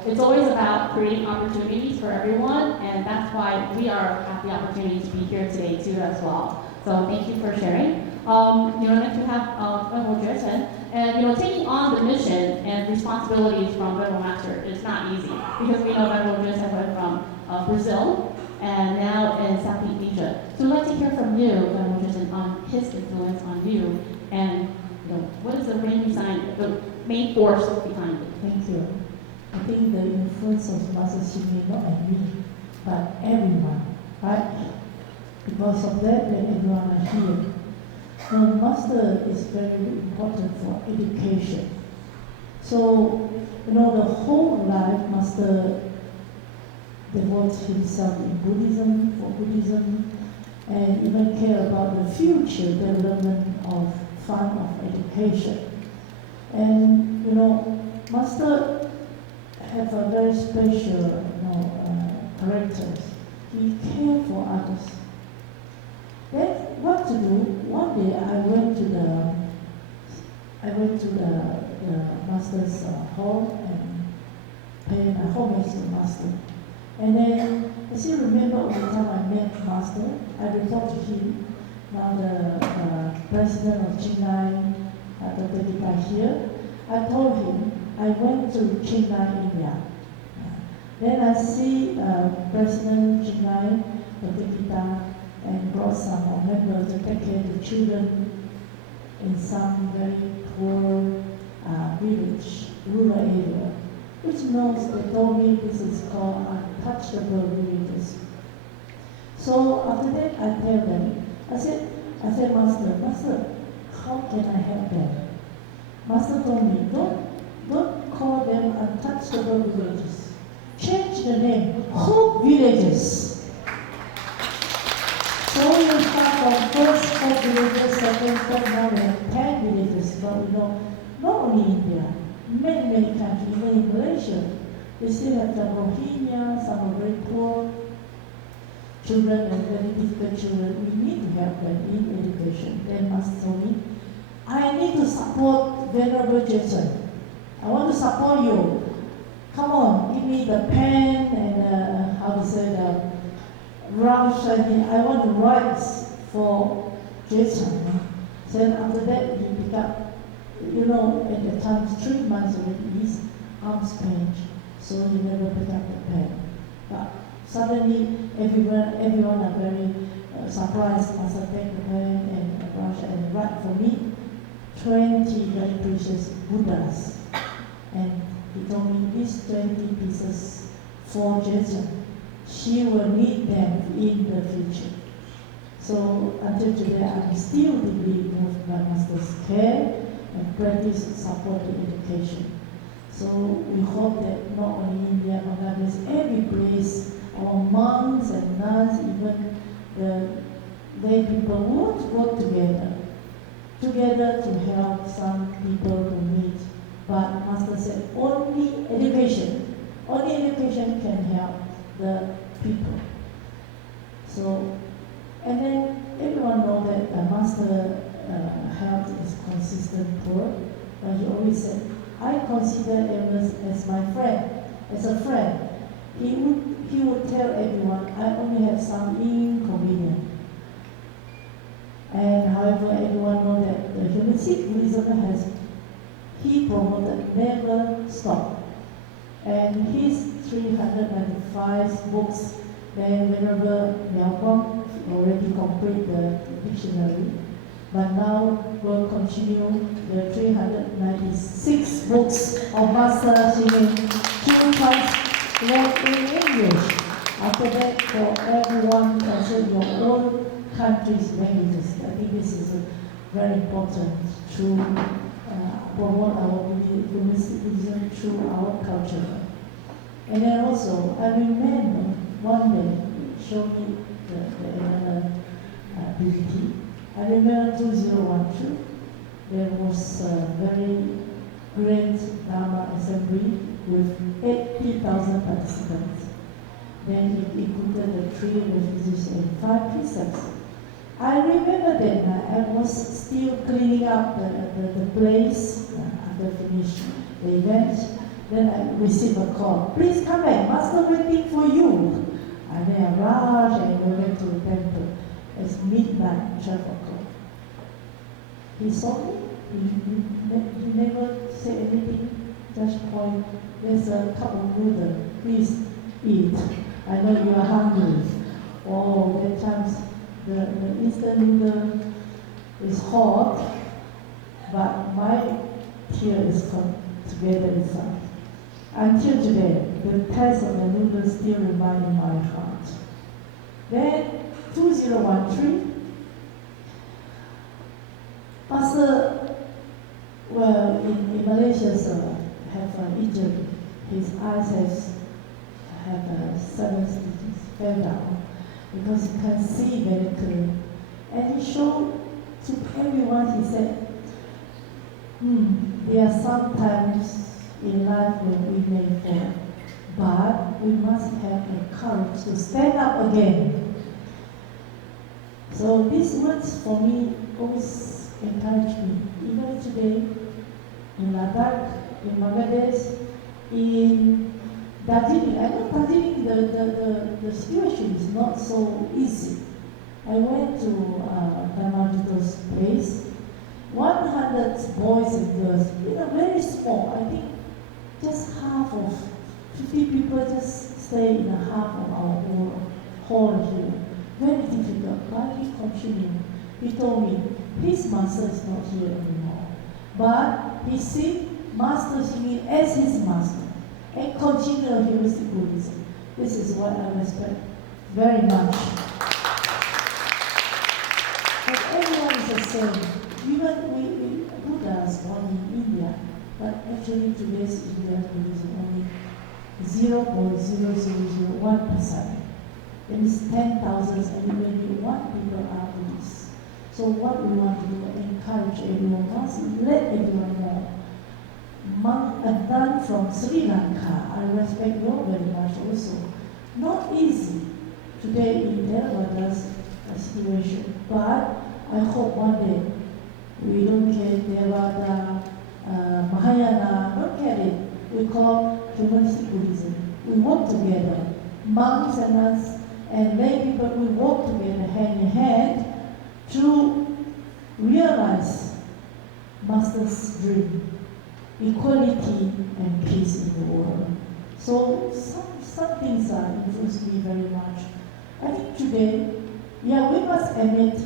it's always about creating opportunities for everyone, and that's why we have the opportunity to be here today too as well. So thank you for sharing. Next we have Venerable Judson. And taking on the mission and responsibilities from Venerable Master is not easy because we know Venerable Judson went from Brazil and now in Southeast Asia. So I'd like to hear from you, Venerable Judson, on his influence on you and what is the main force behind it? Thank you. I think the influence of Master Xing not only me, but everyone, right? Because of that, then everyone are here. Now, Master is very important for education. So, the whole life, Master devotes himself in Buddhism, for Buddhism, and even care about the future development of fund of education. And, Master have a very special, character. He cares for others. Then what to do? One day I went to the Master's hall and paid my homage to the Master. And then I still remember all the time I met Master, I reported to him, now the president of Chennai, Dr. Gita here. I told him I went to Chennai, India. Then I see President Chennai, Dr. Gita, and brought some members to take care of the children in some very poor village, rural area, which they told me this is called untouchable villages. So after that, I tell them, I said, Master, how can I help them? Master told me, don't call them untouchable villages. Change the name, Hope Villages. So you start from first 4 villages, second, third, now we have 10 villages. But not only India, many countries, even in Malaysia, they still have the Rohingya, some are very poor children and very difficult children. We need to help them in education. Then Master told me, I need to support Venerable Jason. I want to support you. Come on, give me the pen and the rough shiny. I want to write for Jason. Then after that, he picked up, at the time, 3 months already, his arms pain, so he never picked up the pen. But suddenly, everyone are very surprised. Master take the pen and brush and write for me. 20 very precious Buddhas. And he told me these 20 pieces for Jetson, she will need them in the future. So until today, I'm still deeply moved by Master's care and practice supported education. So we hope that not only India, Bangladesh, every place, our monks and nuns, even the lay people would work together to help some people who need. But Master said only education can help the people. So, and then everyone knows that the Master health is consistent poor, but he always said, I consider Amos as my friend, as a friend. He would tell everyone, I only have some inconvenience. And however, everyone knows that the humanistic Buddhism has, he promoted, never stop. And his 395 books, then Venerable Miao Guang already complete the dictionary, but now will continue the 396 books of Master Xing to translate in English. After that, for everyone translate your own country's languages. I think this is very important to promote our Buddhism through our culture. And then also, I remember one day, he showed me the PPT. I remember 2012, there was a very great Dharma assembly with 80,000 participants. Then it included the 3 refugees and 5 precepts. I remember that I was still cleaning up the place after finishing the event. Then I received a call, please come back, Master waiting for you. And then I rushed and go back to the temple. It's midnight, 12 o'clock. He saw me, he never said anything, just point, there's a cup of noodle, please eat. I know you are hungry. Oh, at times the instant noodle is hot, but my tear is come together inside. Until today, the taste of the noodle still remains in my heart. Then, 2013, Master, well, in Malaysia, have an injury. His eyes have 7 stitches, fell down, because he can't see very clear. And he showed to everyone, he said, there are some times in life when we may fall, but we must have the courage to stand up again. So these words for me always encourage me. Even today, in Ladakh, in Bangladesh, in Darjeeling, I know Darjeeling, the situation is not so easy. I went to Dhammajuto's place, 100 boys and girls, very small. I think just half of 50 people just stay in a half of our hall here. Very difficult, but he continued. He told me, his master is not here anymore. But he sees Master Xing as his master and continue humanistic Buddhism. This is what I respect very much. But everyone is the same. Even we Buddhas born in India, but actually today's Indian Buddhism only 0.0001%. There is 10,000 and even 1 people are Buddhists. So what we want to do is encourage everyone, must let everyone know. Monk and nun from Sri Lanka, I respect you very much also. Not easy today in Theravada's situation, but I hope one day we don't care Theravada, Mahayana, don't care it. We call humanistic Buddhism. We work together. Monks and nuns and lay people, we work together hand in hand to realize Master's dream, equality and peace in the world. So some things are influenced me very much. I think today, we must admit,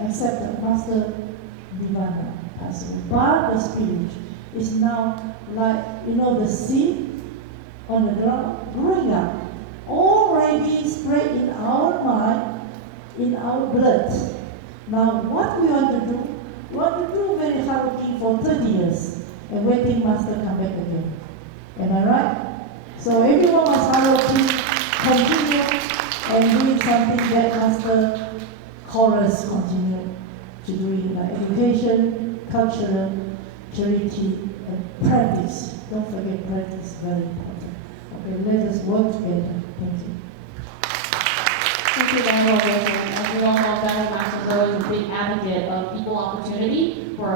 accept that Master Nirvana. passed away. But the spirit is now like, the seed on the ground, growing up, already spread in our mind, in our blood. Now, what we want to do? We want to do very hard working for 30 years and waiting Master come back again. Am I right? So everyone was hard working, continue, and doing something that Master called us continue to doing, like education, culture, charity, and practice. Don't forget practice, very important. Okay, let us work together. Thank you. Thank you, Venerable Richard. As we all know, Venerable Master is always a big advocate of equal opportunity for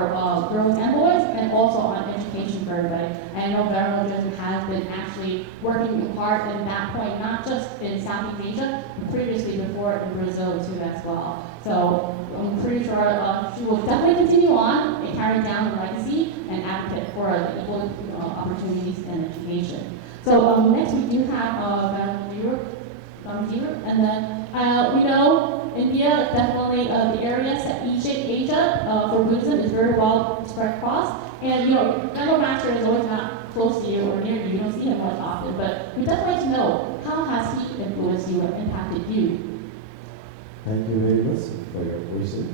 girls and boys, and also on education for everybody. And I know Venerable Richard has been actually working hard in that point, not just in Southeast Asia, but previously before in Brazil too as well. So I'm pretty sure she will definitely continue on and carry down the legacy and advocate for the equal opportunities in education. So next we do have Venerable and then we know India, definitely the area, Asia for Buddhism is very well spread across. And Venerable Master is always not close to you or near you, you don't see him much often, but we definitely like to know, how has he influenced you and impacted you? Thank you very much for your question.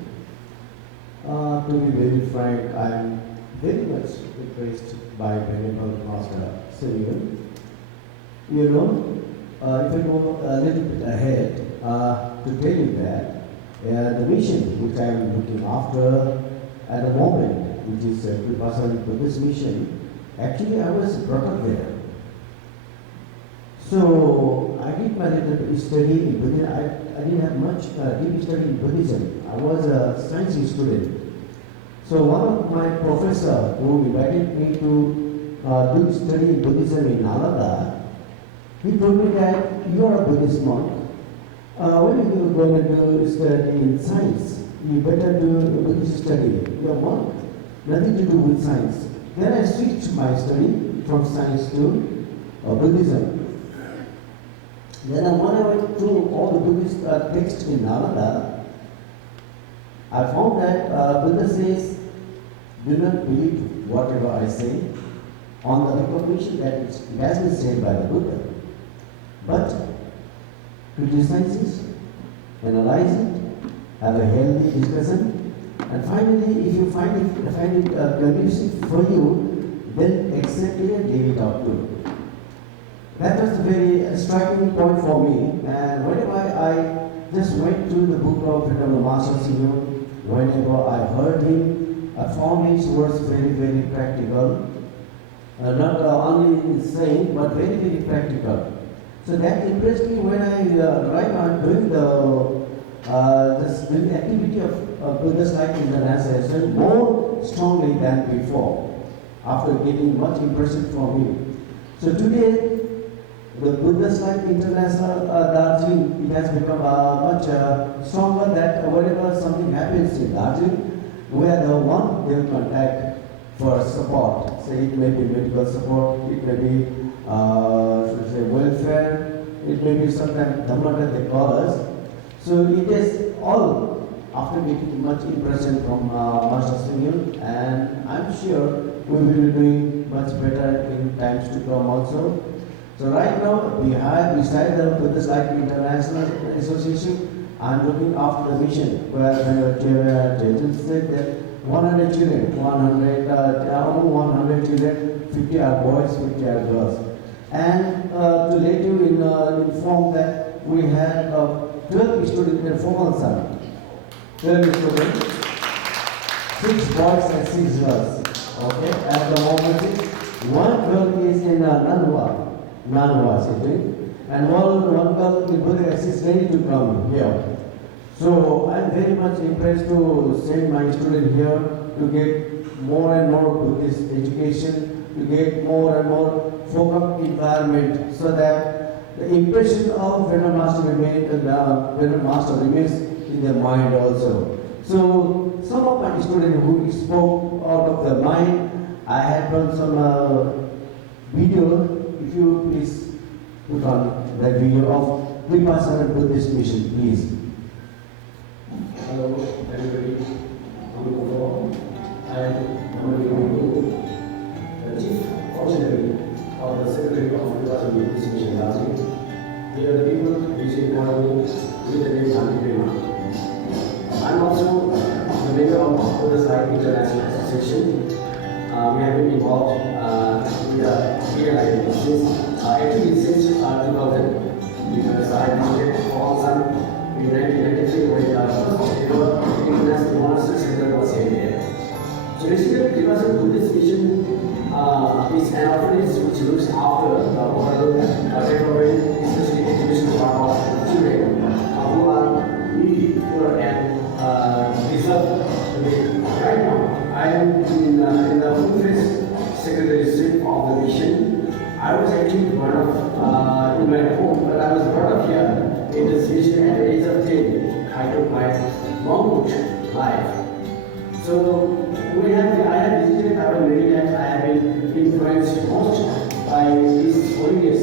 To be very frank, I am very much impressed by Venerable Master Sivan. If I go a little bit ahead, to tell you that the mission which I am looking after at the moment, which is Vipassana Buddhist mission, actually I was brought up there. So I did my little study in Buddhism. I didn't have much deep study in Buddhism. I was a science student. So one of my professor who invited me to do study in Buddhism in Nalanda, he told me that you are a Buddhist monk. When you are going to do study in science, you better do Buddhist study. You are a monk, nothing to do with science. Then I switched my study from science to Buddhism. Then when I went through all the Buddhist texts in Nalanda, I found that Buddha says, do not believe whatever I say on the recognition that it has been said by the Buddha. But criticize it, analyze it, have a healthy discussion, and finally, if you find it conducive for you, then accept it and give it out to you. That was a very striking point for me, and whenever I just went through the book of Venerable Master Sivan, whenever I heard him, I found his words very, very practical, not only saying, but very, very practical. So that impressed me when I doing the activity of Buddhist Life International more strongly than before, after getting much impression from him. So today, the Buddhist Life International Darjeeling, it has become much stronger that whenever something happens in Darjeeling, we are the one they will contact for support. Say it may be medical support, it may be welfare, it may be sometimes Dhamma they call us. So it is all after getting much impression from Master Sivan, and I'm sure we will be doing much better in times to come also. So right now, beside the Buddhist Life International Association, I'm looking after the mission where Jason said that 100 children, 100 children, 50 are boys, 50 are girls. And to let you inform that we had 12 students in Formalsan. 12 students, 6 boys and 6 girls. Okay, at the moment, one girl is in Nanwa sitting, and one girl in Buddhist is ready to come here. So I'm very much impressed to send my student here to get more and more Buddhist education, to get more and more focused environment, so that the impression of Venerable Master remains in their mind also. So some of my students who spoke out of their mind, I had done some video. If you please put on that video of Vipassana Buddhist mission, please. Hello, everybody. and Honorable Guru, the Chief Functionary of the Secretary of Buddhist Mission Lodging. We are the people using Karamu with the name Zanti. I'm also the member of Buddhist Life International Association. We have been involved with the PLI since 2000 because I visited Hong in 1993 when the first international monastery center was here. So basically, Universal Buddhist Mission is an orphanage which looks after the overall development, especially education of children who are needy, poor, and deserve. Right now, I am in the full-fledged secretaryship of the mission. I was actually one of in my home, but I was brought up here in this mission at the age of 10. I took my monk life. So I have visited Taiwan many times. I have been influenced most by His Holiness,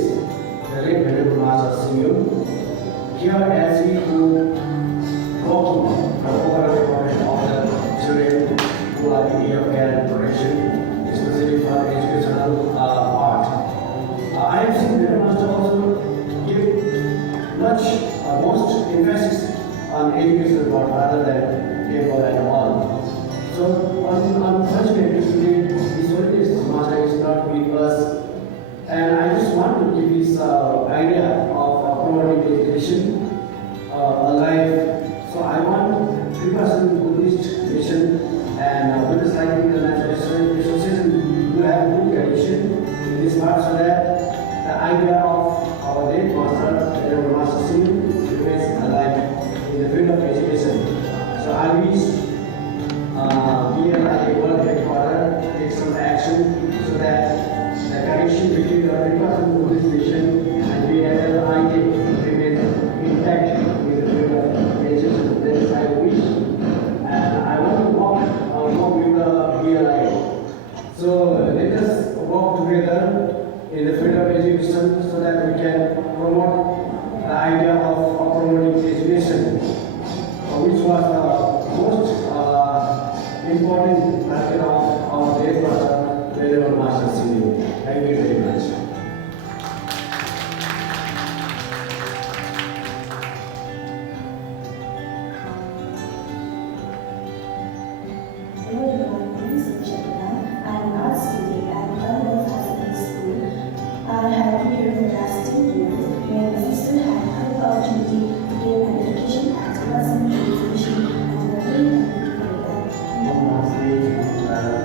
the late Venerable Master Singh. Here, as we go walking the overall development of the children who are in need of care and protection, especially for the educational part. I have seen Venerable Master also give most emphasis on educational part rather than paper and all. So, unfortunately, today, His Holiness Master is not with us, and I just want to give his idea of promoting education alive. So, I want 3% Buddhist mission and Buddhist Life International Association to have good tradition in this part so that the idea of our late Master, Venerable Master Singh, remains alive in the field of education. So, I wish PLI World Headquarters take some action so that the connection between the 3% Buddhist mission and PLI remains intact with the field of education. That is I wish, and I want to work with the PLI. So let us work together in the field of education so that we can promote the idea of promoting education, which was the most important target of our late Master, Venerable Master Singh. Thank you very much. Hello everyone, my name is Shakira. I am an art student at Glendale High School. I have been here for the last 2 years, where my sister had the opportunity to get an education at the Present Education, and I'm very thankful for that.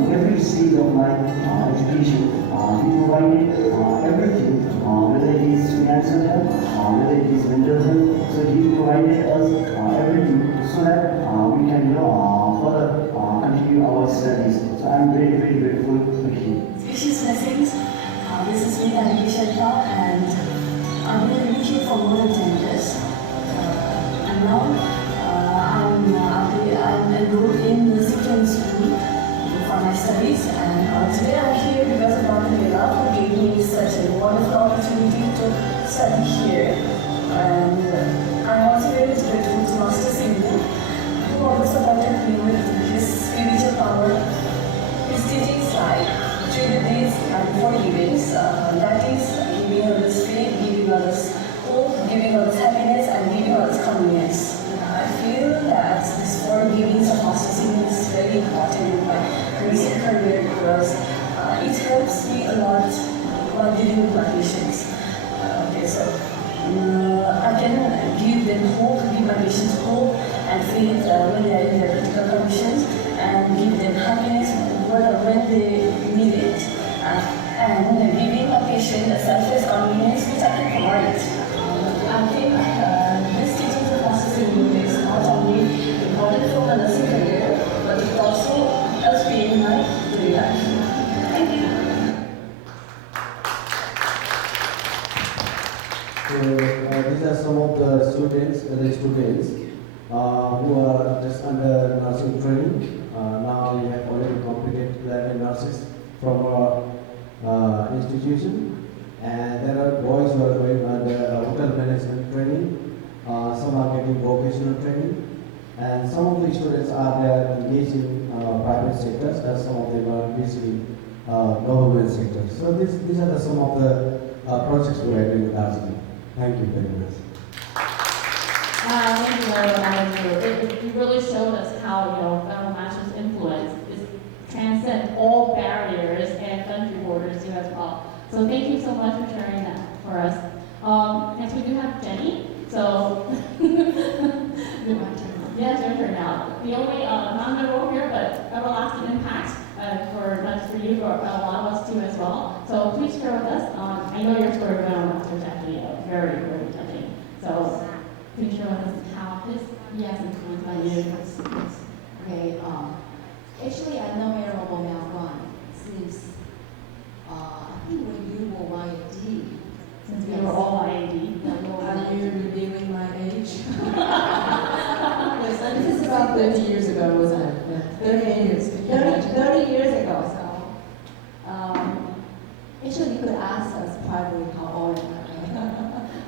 In every stage of my education, he provided everything, whether it is financial help, whether it is mental help. So he provided us everything so that we can further continue our studies. So I am very, very grateful to him. Species blessings. This is me, Alicia Talk, and I've been living here for more than 10 years. And now I'm enrolled in the second school for my studies, and today I'm here because of Dr. Mela, who gave me such a wonderful opportunity to study here. And I'm also very grateful to Master Singh, who always supported me with his spiritual power. His teachings like 3 days and 4 givings, that is giving others faith, giving others hope, giving others happiness, and giving others convenience. I feel that this 4 givings of Master Singh is very important in my recent career because it helps me a lot while dealing with my patients. I can give them hope, give my patients hope and faith when they are in their critical conditions, and give them happiness when they need it. And just under nursing training. Now we have already completed 11 nurses from our institution. And there are boys who are going under hotel management training. Some are getting vocational training. And some of the students are there engaged in private sectors, and some of them are engaged in government sectors. So these are some of the projects we are doing with Darjeeling. Thank you very much. Thank you very much. You really showed us how Federal Master's influence transcends all barriers and country borders too as well. So thank you so much for sharing that for us. Next we do have Jenny. So yes, your turn now. The only non-member here, but everlasting impact for not just for you, but a lot of us too as well. So please share with us. I know your story around Master is actually very, very touching. So please share with us how this has influenced by you. Okay. Actually, I know Honorable Malcolm since I think when you were my AD. Since we were all IAD. Are you revealing my age? Yes, this is about 30 years ago, wasn't it? Yeah. 30 years. 30 years ago. So, actually, you could ask us privately how old am I.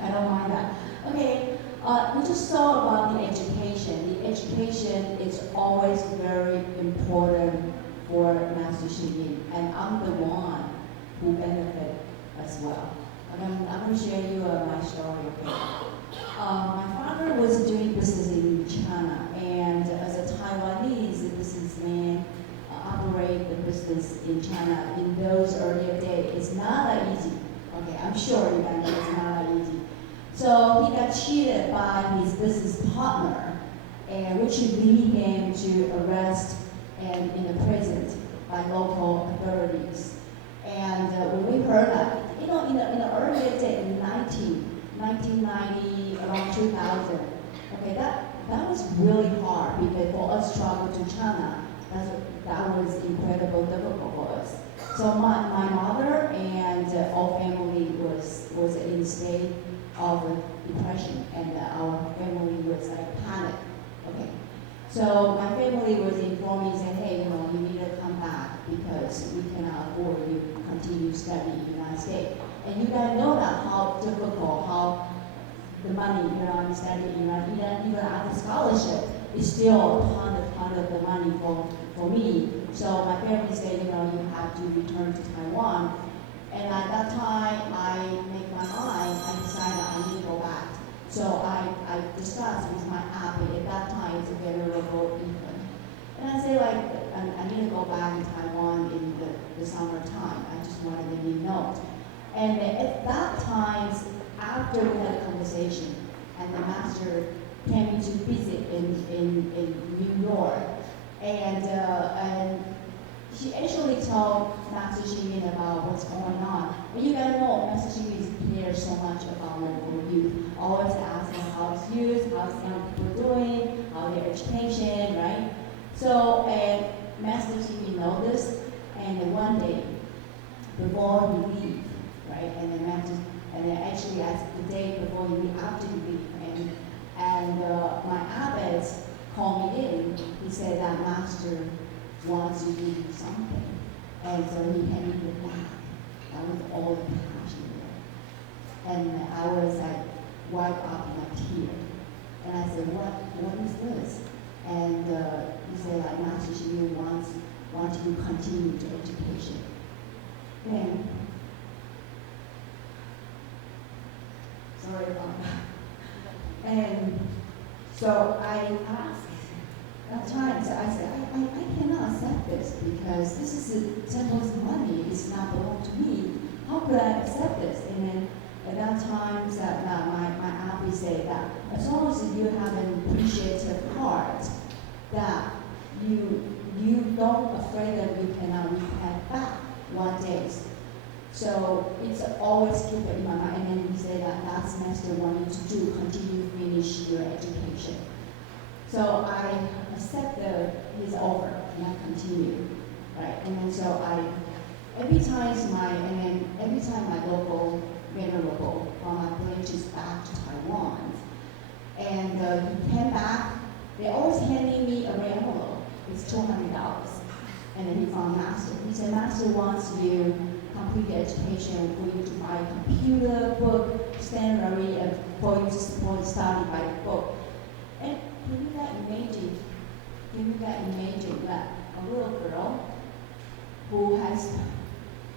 I don't mind that. Okay. We just saw about the education. The education is always very important for Master Xing Yin, and I'm the one who benefit as well. I'm going to share you my story. Okay. My father was doing business in China, and as a Taiwanese businessman, operate the business in China in those earlier days. It's not that easy. Okay, I'm sure you guys know it's not that easy. So he got cheated by his business partner, and which lead him to arrest and in the prison by local authorities. And when we heard that, in the earlier day, in 1990, around 2000, okay, that was really hard because for us travel to China, that was incredibly difficult for us. So my mother and our family was in a state of depression, and our family was like panic. Okay, so my family was informing me, saying, hey, you need to come back because we cannot afford you to continue studying in the United States. And you guys know that how difficult, how the money, I'm studying, even after scholarship, is still a ton of the money for me. So my family said, you have to return to Taiwan. And at that time, I make my mind, I decided I need to go back. So I discussed with my abbot, at that time it's a venerable infant. And I say I need to go back to Taiwan in the summertime. I just wanted to be known. And at that time, after we had a conversation, and the master came to visit in New York, and she actually told Master Xing Yin about what's going on. But you guys know Master Xing Yin cares so much about local youth. Always asking how's youth, how's young people doing, how their education, right? So, and Master Xing Yin noticed, and then one day, before he leave, right, and then actually as the day before he leave, after he leave, and my abbot called me in. He said that Master wants to do something, and so he handed me back. That was all the passion there, and I was like wiped up in a tear, and I said, what is this? And he said like Master Xing Yin wants to continue the education. Then, sorry about that. And so I asked at times, I said, I cannot accept this because this is temple's money, it's not belong to me. How could I accept this? And then at that time, my abbot said that as long as you have an appreciative heart, that you don't afraid that you cannot repay back one day. So it's always keep it in my mind. And then he said that's Master wanted to do, continue finish your education. So I accepted his offer and I continue, right? And then so every time my local venerable from my villages back to Taiwan, and he came back They always handing me a red envelope. It's $200. And then he found Master. He said, Master wants you complete the education for you to buy a computer, book, stationery, and for you to support the study by the book. And can you imagine that a little girl who has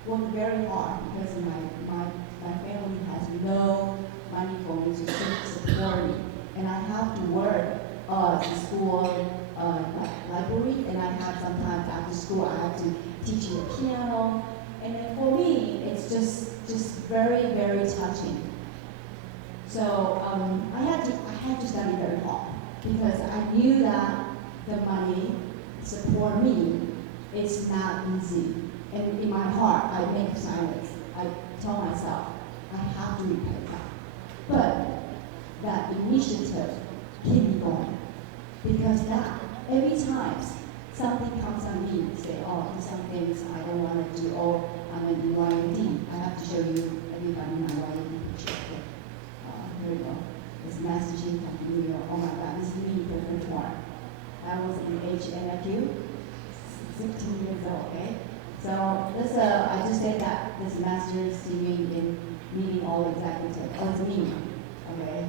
worked very hard because my family has no money for me to support me. And I have to work in school library, and I have sometimes after school I have to teach the piano. And then for me, it's just very, very touching. So I had to study very hard because I knew that the money support me. It's not easy. And in my heart, I make silence. I tell myself, I have to repay that. But that initiative keep me going. Because that, every time something comes on me, say, oh, some things I don't want to do, or I'm an YAD. I have to show you everybody my YAD picture. Okay. Here we go. This messaging from New York. Oh my God, this is me in the repertoire. I was in HNFU, 16 years old, okay? So this, I just said that this master's degree in meeting all executives. Oh, it's me, okay?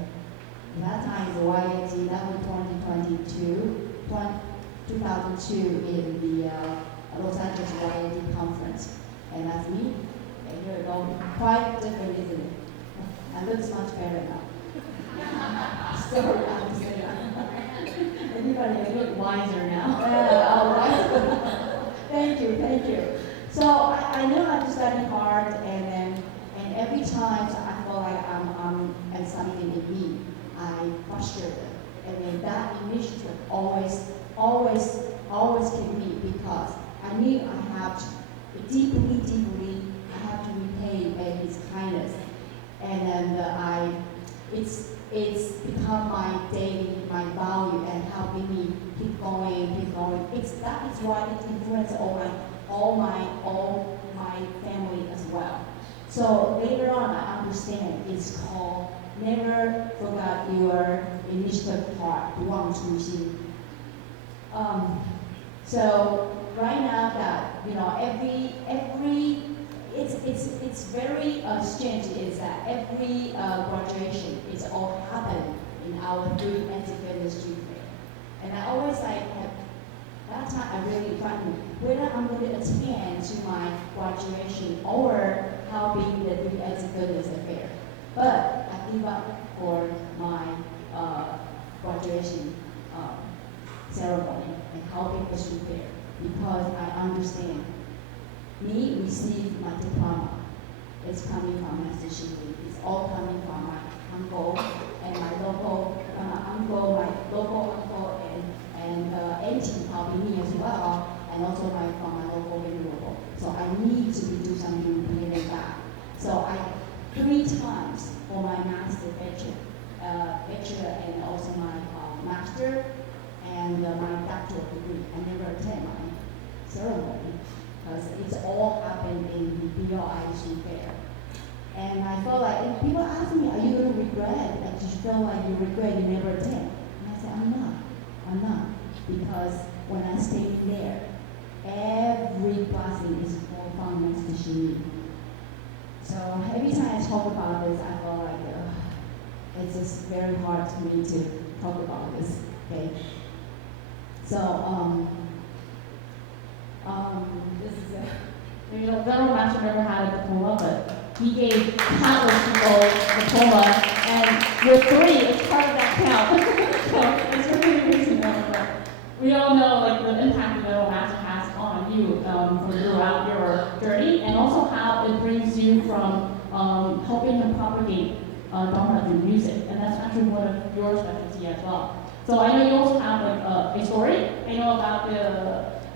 That time is YAT, that was 2002 in the Los Angeles YAT conference. And that's me. And here we go. Quite different, isn't it? I look much better now. Sorry, I'm just saying that. Everybody look wiser now. Thank you. So I know I have to study hard, and every time I feel like I'm and something in me, I frustrated. And then that initiative always keep me, because I knew I have to deeply I have to repay his kindness, and then it's become my daily, my value, and helping me keep going. That is why it influences all my family as well. So later on, I understand it's called never forget your initiative part, 不忘初心. So right now that it's very strange is that every graduation is all happen in our 3 educator street fair. And I always that time I really find whether I'm going to attend to my graduation or helping the 3 educators affair. But I give up for my graduation ceremony and helping the street fair, because I understand me receive my diploma. It's coming from Master Shili. It's all coming from my uncle and my local uncle, and auntie helping me as well, and also from my local venerable. So I need to do something bigger than that. So I 3 times for my master bachelor, and also my master and my doctorate degree. I never attend my ceremony because it's all happened in the BOIC fair. And I felt like, if people ask me, are you going to regret? I just feel like you regret you never attend. And I said, I'm not. Because when I stayed there, every blessing is all from Master Shili. So every time I talk about this, I feel like it's just very hard to me to talk about this. Okay. So this is Venerable Master never had a diploma, but he gave countless people diploma, and with 3, it's part of that count. So it's really amazing. We all know the impact the Venerable Master has on you throughout your journey, and also how it brings you from helping to propagate Dharma through music, and that's actually one of your specialty as well. So I know you also have a story. I know about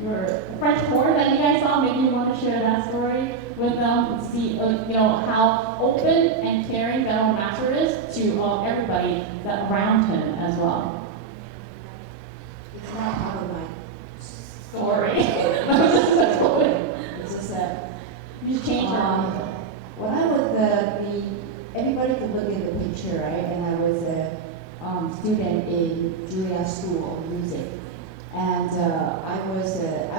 your French horn that you guys saw. Maybe you want to share that story with them and see how open and caring Venerable Master is to everybody that around him as well. It's not part of my Story. It's just You changed your own. when I was everybody could look at the picture, right? And I was student in Juilliard School of Music. And I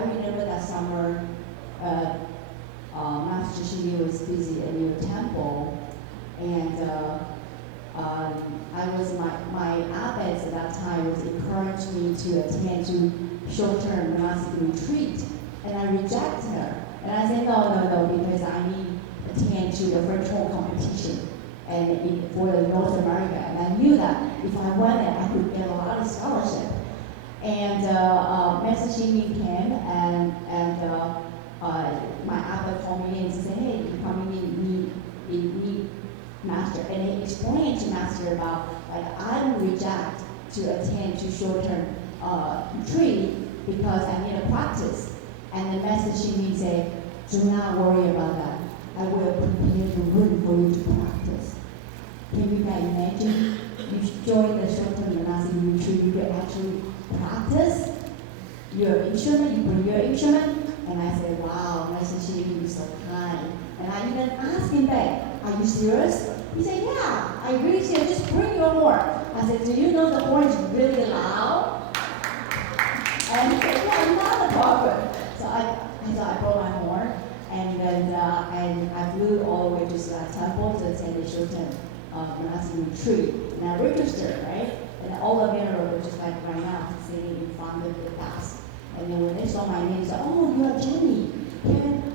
remember that summer, Master Shimi was busy at your temple, and my abbess at that time was encouraged me to attend to short-term monastic retreat, and I rejected her. And I said, no, because I need to attend to the French horn competition and for North America. And I knew that if I went there, I could get a lot of scholarship. And Master Shimi came, and my abbot called me in and said, hey, you're coming in, Master. And he explained to Master about, I reject to attend to short-term retreat because I need to practice. And the Master Shimi said, do not worry about that. I will prepare the room for you to practice. Can you guys imagine? You join the short-term monastic retreat, you can actually practice your instrument, you bring your instrument. And I said, wow, Master Shimi is so kind. And I even asked him back, are you serious? He said, yeah, I really serious, just bring your horn. I said, do you know the horn is really loud? And he said, yeah, not a problem. So I brought my horn, and then and I flew all the way to the temple to attend the short-term monastic retreat. And I registered, right? And all the men were just like right now, sitting in front of the class. And then when they saw my name, they said, oh, you're Jenny.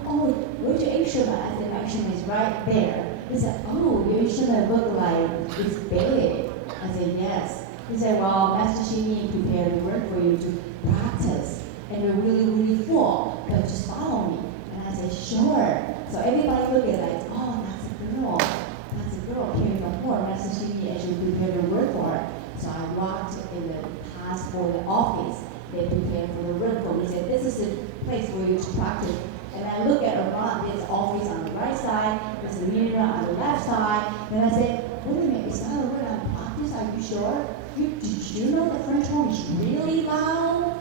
Oh, where's your instrument? I said, my instrument is right there. He said, oh, your instrument look like it's big. I said, yes. He said, well, Master Shimi prepared the work for you to practice. And they're really, really full, but just follow me. And I said, sure. So everybody looked at it like, oh, that's a girl. That's a girl carrying the horn. Master Shimi actually prepared the work for her. So I walked in the past for the office. They prepared for the room for me. He said, this is the place for you to practice. And I look at around, there's office on the right side, there's the mirror on the left side. And I said, wait a minute, is that a word on practice? Are you sure? Did you know the French horn is really loud?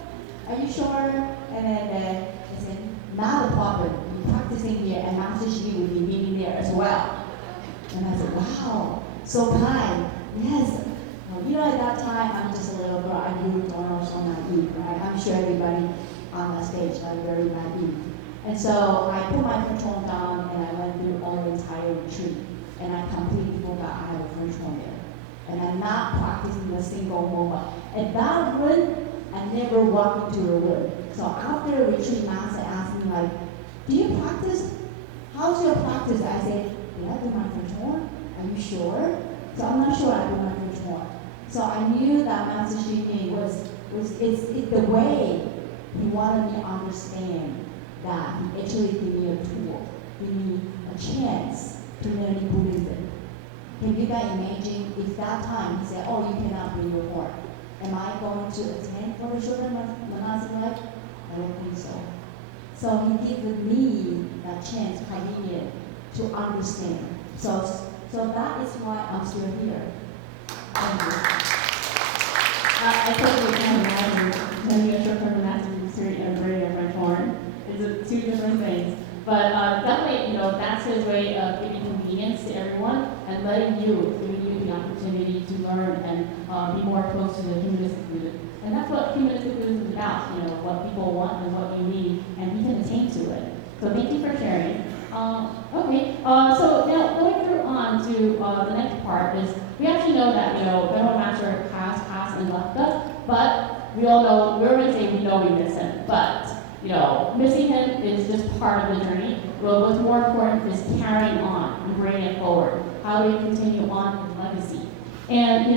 Are you sure? And then I said, not a problem. You're practicing here, and Master Shimi will be meeting there as well. And I said, wow, so kind. Yes. You know, at that time, I'm just a little girl. I really don't know, so naive, right? I'm sure everybody on the stage are very naive. And so I put my French horn down, and I went through all the entire retreat. And I completely forgot I had a French horn there. And I'm not practicing a single moment. At that room, I never walked into a room. So after the retreat, Master asked me, like, do you practice? How's your practice? I said, did I do my French horn? Are you sure? So I'm not sure I do my French horn. So I knew that Master Shimi it's the way he wanted me to understand that he actually gave me a tool, gave me a chance to learn Buddhism. Can you guys imagine if that time he said, oh, you cannot bring your horn? Am I going to attend for the short-term monastic life? I don't think so. So he gave me that chance, convenient, to understand. So that is why I'm still here. Thank you. I totally can imagine learning a short-term monastic retreat and bringing a French horn. It's two different things. But definitely, that's his way of giving convenience to everyone and giving you the opportunity to learn and be more close to the humanistic Buddhism. And that's what humanistic Buddhism is about, what people want and what you need, and we can attain to it. So thank you for sharing. Okay, so now going through on to the next part is, we actually know that, Venerable Master has passed and left us, but we all know, we're going to say we know we miss him, but, missing him is just part of the journey. But what's more important is carrying on and bringing it forward. How do we continue on his legacy? And,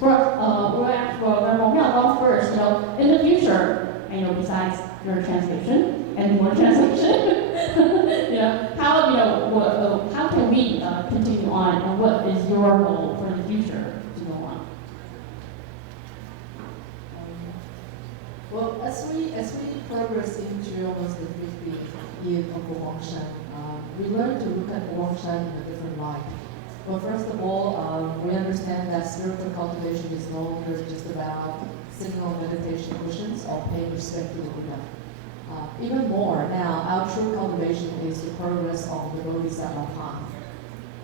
we're at Venerable Miao first, in the future, besides your translation and more translation, how can we continue on, and what is your goal for the future to go on? Well, as we progress into almost the 50th year of Guangshan, we learn to look at Guangshan in a different light. Well, first of all, we understand that spiritual cultivation is no longer just about sitting on meditation cushions or paying respect to the Buddha. Even more, now, our true cultivation is to progress on the Bodhisattva path.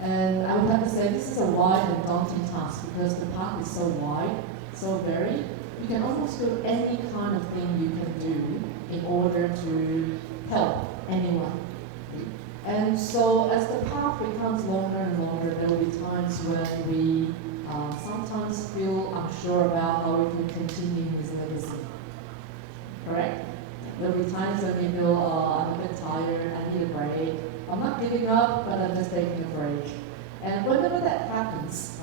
And I would have to say this is a wide and daunting task because the path is so wide, so varied. You can almost do any kind of thing you can do in order to help anyone. And so as the path becomes longer and longer, there will be times when we sometimes feel unsure about how we can continue his legacy. Correct? There will be times when we feel, I'm a bit tired, I need a break. I'm not giving up, but I'm just taking a break. And whenever that happens,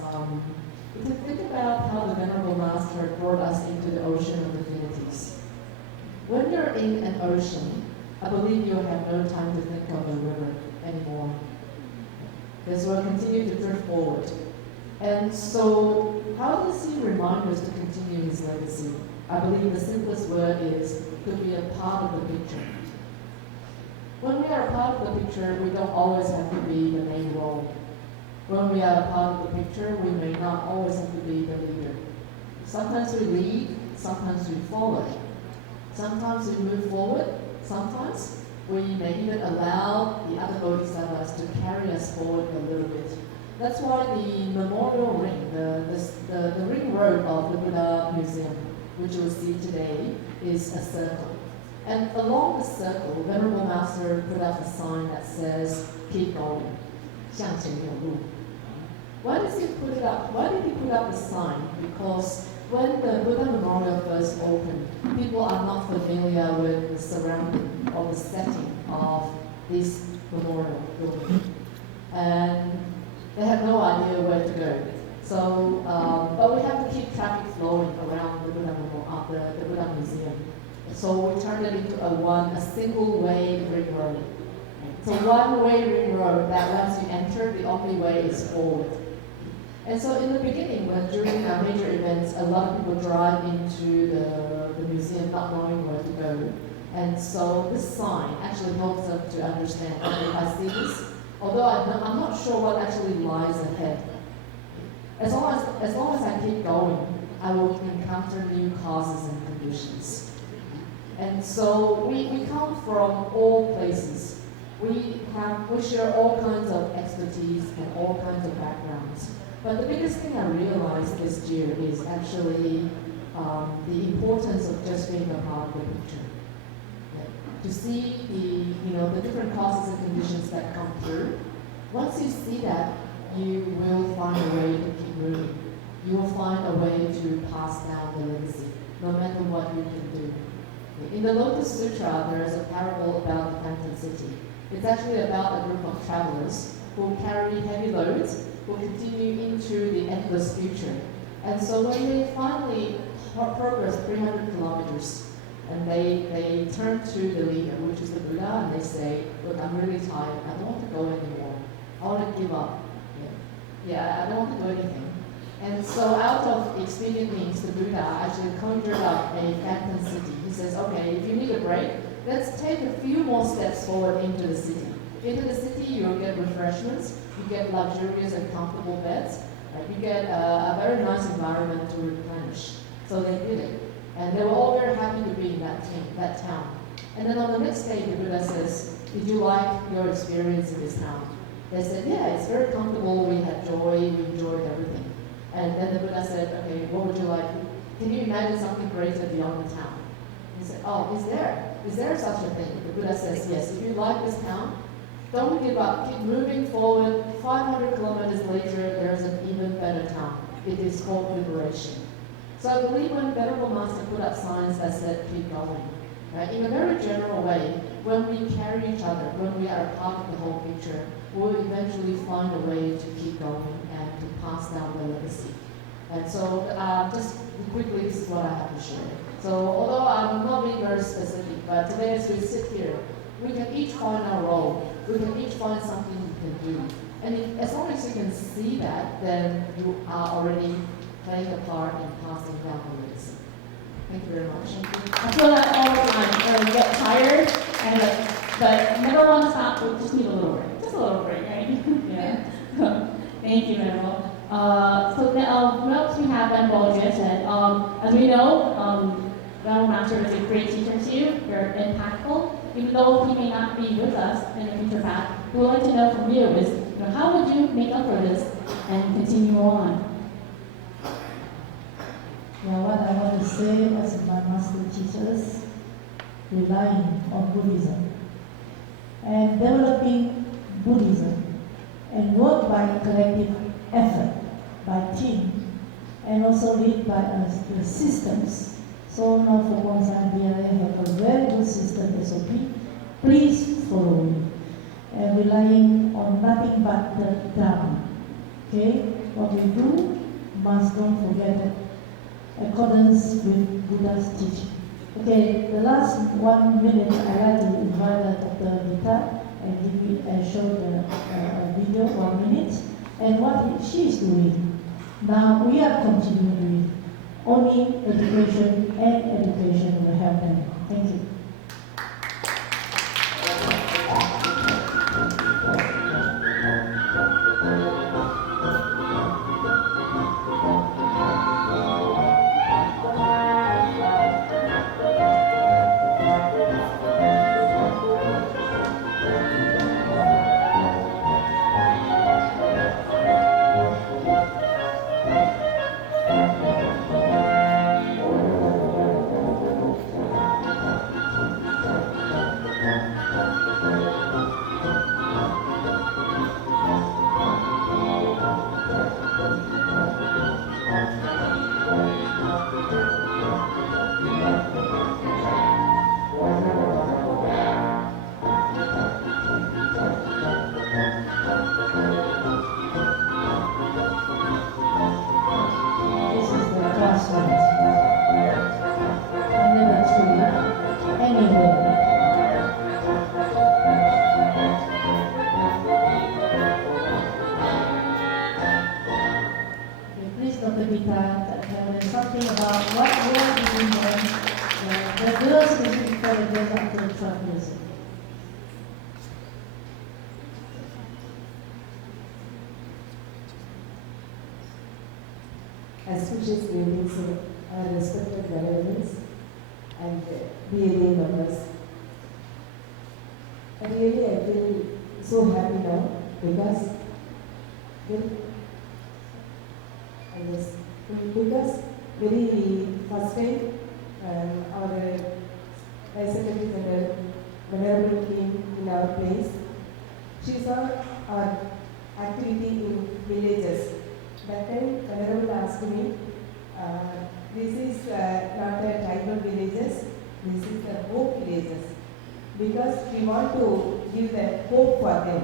we can think about how the Venerable Master brought us into the ocean of infinities. When you're in an ocean, I believe you have no time to think of the river anymore. Because we'll continue to drift forward. And so, how does he remind us to continue his legacy? I believe the simplest word is to be a part of the picture. When we are a part of the picture, we don't always have to be the main role. When we are a part of the picture, we may not always have to be the leader. Sometimes we lead, sometimes we follow. Sometimes we move forward, sometimes we may even allow the other bodhisattvas to carry us forward a little bit. That's why the memorial ring, the ring road of the Buddha Museum, which you'll see today, is a circle. And along the circle, Venerable Master put up a sign that says, keep going, 向前有路. Why does he put it up? Why did he put up the sign? Because when the Buddha Memorial first opened, people are not familiar with the surrounding or the setting of this memorial building. And they have no idea where to go. So, but we have to keep traffic flowing around the Buddha Museum. So we turned it into a single-way ring road. So one-way ring road that once you enter, the only way is forward. And so in the beginning, when during our major events, a lot of people drive into the museum not knowing where to go. And so this sign actually helps them to understand, okay, if I see this, although I'm not sure what actually lies ahead. As long as I keep going, I will encounter new causes and conditions. And so we come from all places. We share all kinds of expertise and all kinds of backgrounds. But the biggest thing I realized this year is actually the importance of just being a part of the picture. To see the different causes and conditions that come through. Once you see that, you will find a way to keep moving. You will find a way to pass down the legacy, no matter what you can do. In the Lotus Sutra, there is a parable about the Phantom City. It's actually about a group of travelers who carry heavy loads, who continue into the endless future. And so when they finally progress 300 kilometers, and they turn to the leader, which is the Buddha, and they say, look, I'm really tired, I don't want to go anymore. I want to give up. I don't want to do anything. And so out of expedient means, the Buddha actually conjured up a phantom city. He says, okay, if you need a break, let's take a few more steps forward into the city. Into the city, you'll get refreshments, you get luxurious and comfortable beds, you get a very nice environment to replenish. So they did it. And they were all very happy to be in that town. And then on the next day, the Buddha says, did you like your experience in this town? They said, yeah, it's very comfortable, we had joy, we enjoyed everything. And then the Buddha said, okay, what would you like? Can you imagine something greater beyond the town? He said, oh, is there such a thing? The Buddha says, yes, if you like this town, don't give up, keep moving forward. 500 kilometers later, there's an even better town. It is called liberation. So I believe when Venerable Master put up signs that said, keep going, right? In a very general way, when we carry each other, when we are a part of the whole picture, we'll eventually find a way to keep going and to pass down the legacy. And so just quickly, this is what I have to share. So although I'm not being very specific, but today as we sit here, we can each find our role. We can each find something we can do. And as long as you can see that, then you are already playing a part in passing down the legacy. Thank you very much. I feel that all the time. We get tired, but never want to stop. We just need a little break. Just a little break, right? Yeah. Thank you, Venerable. So what else we have, Venerable Jue said. As we know, Venerable Master is a great teacher too. Very impactful. Even though he may not be with us in the future path, we would like to know from you is So how would you make up for this and continue on? Yeah, what I want to say as my master teachers, relying on Buddhism and developing Buddhism and work by collective effort, by team, and also lead by the systems. So now for Guangzhou BLA have a very good system SOP. Please follow it. And relying on nothing but the Dharma. Okay? What we do must don't forget it. Accordance with Buddha's teaching. Okay, the last 1 minute I like to invite Dr. Gita and give me show the video 1 minute and what she is doing. Now we are continuing. Only education and education will help them. Thank you. Auspicious greetings to our respected relatives and BLA members. I feel so happy now because very first time our Vice Secretary General Venerable came in our place. She saw our activity in villages. That time, Venerable asked me, this is not a tribal villages, this is the hope villages, because we want to give the hope for them.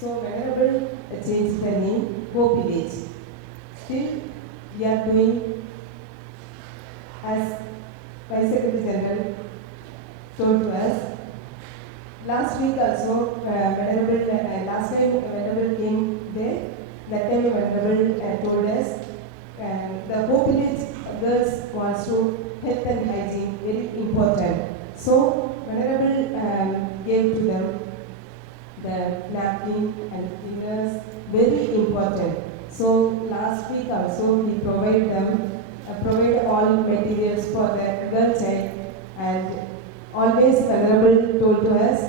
So Venerable changed the name, Hope Village. Still, we are doing as Vice Secretary General told to us. Last week also, last time Venerable came there. That time Venerable told us the Hope Village girls wants to health and hygiene, very important. So Venerable gave to them the napkin and cleaners, very important. So last week also we provide all materials for the girl child, and always Venerable told to us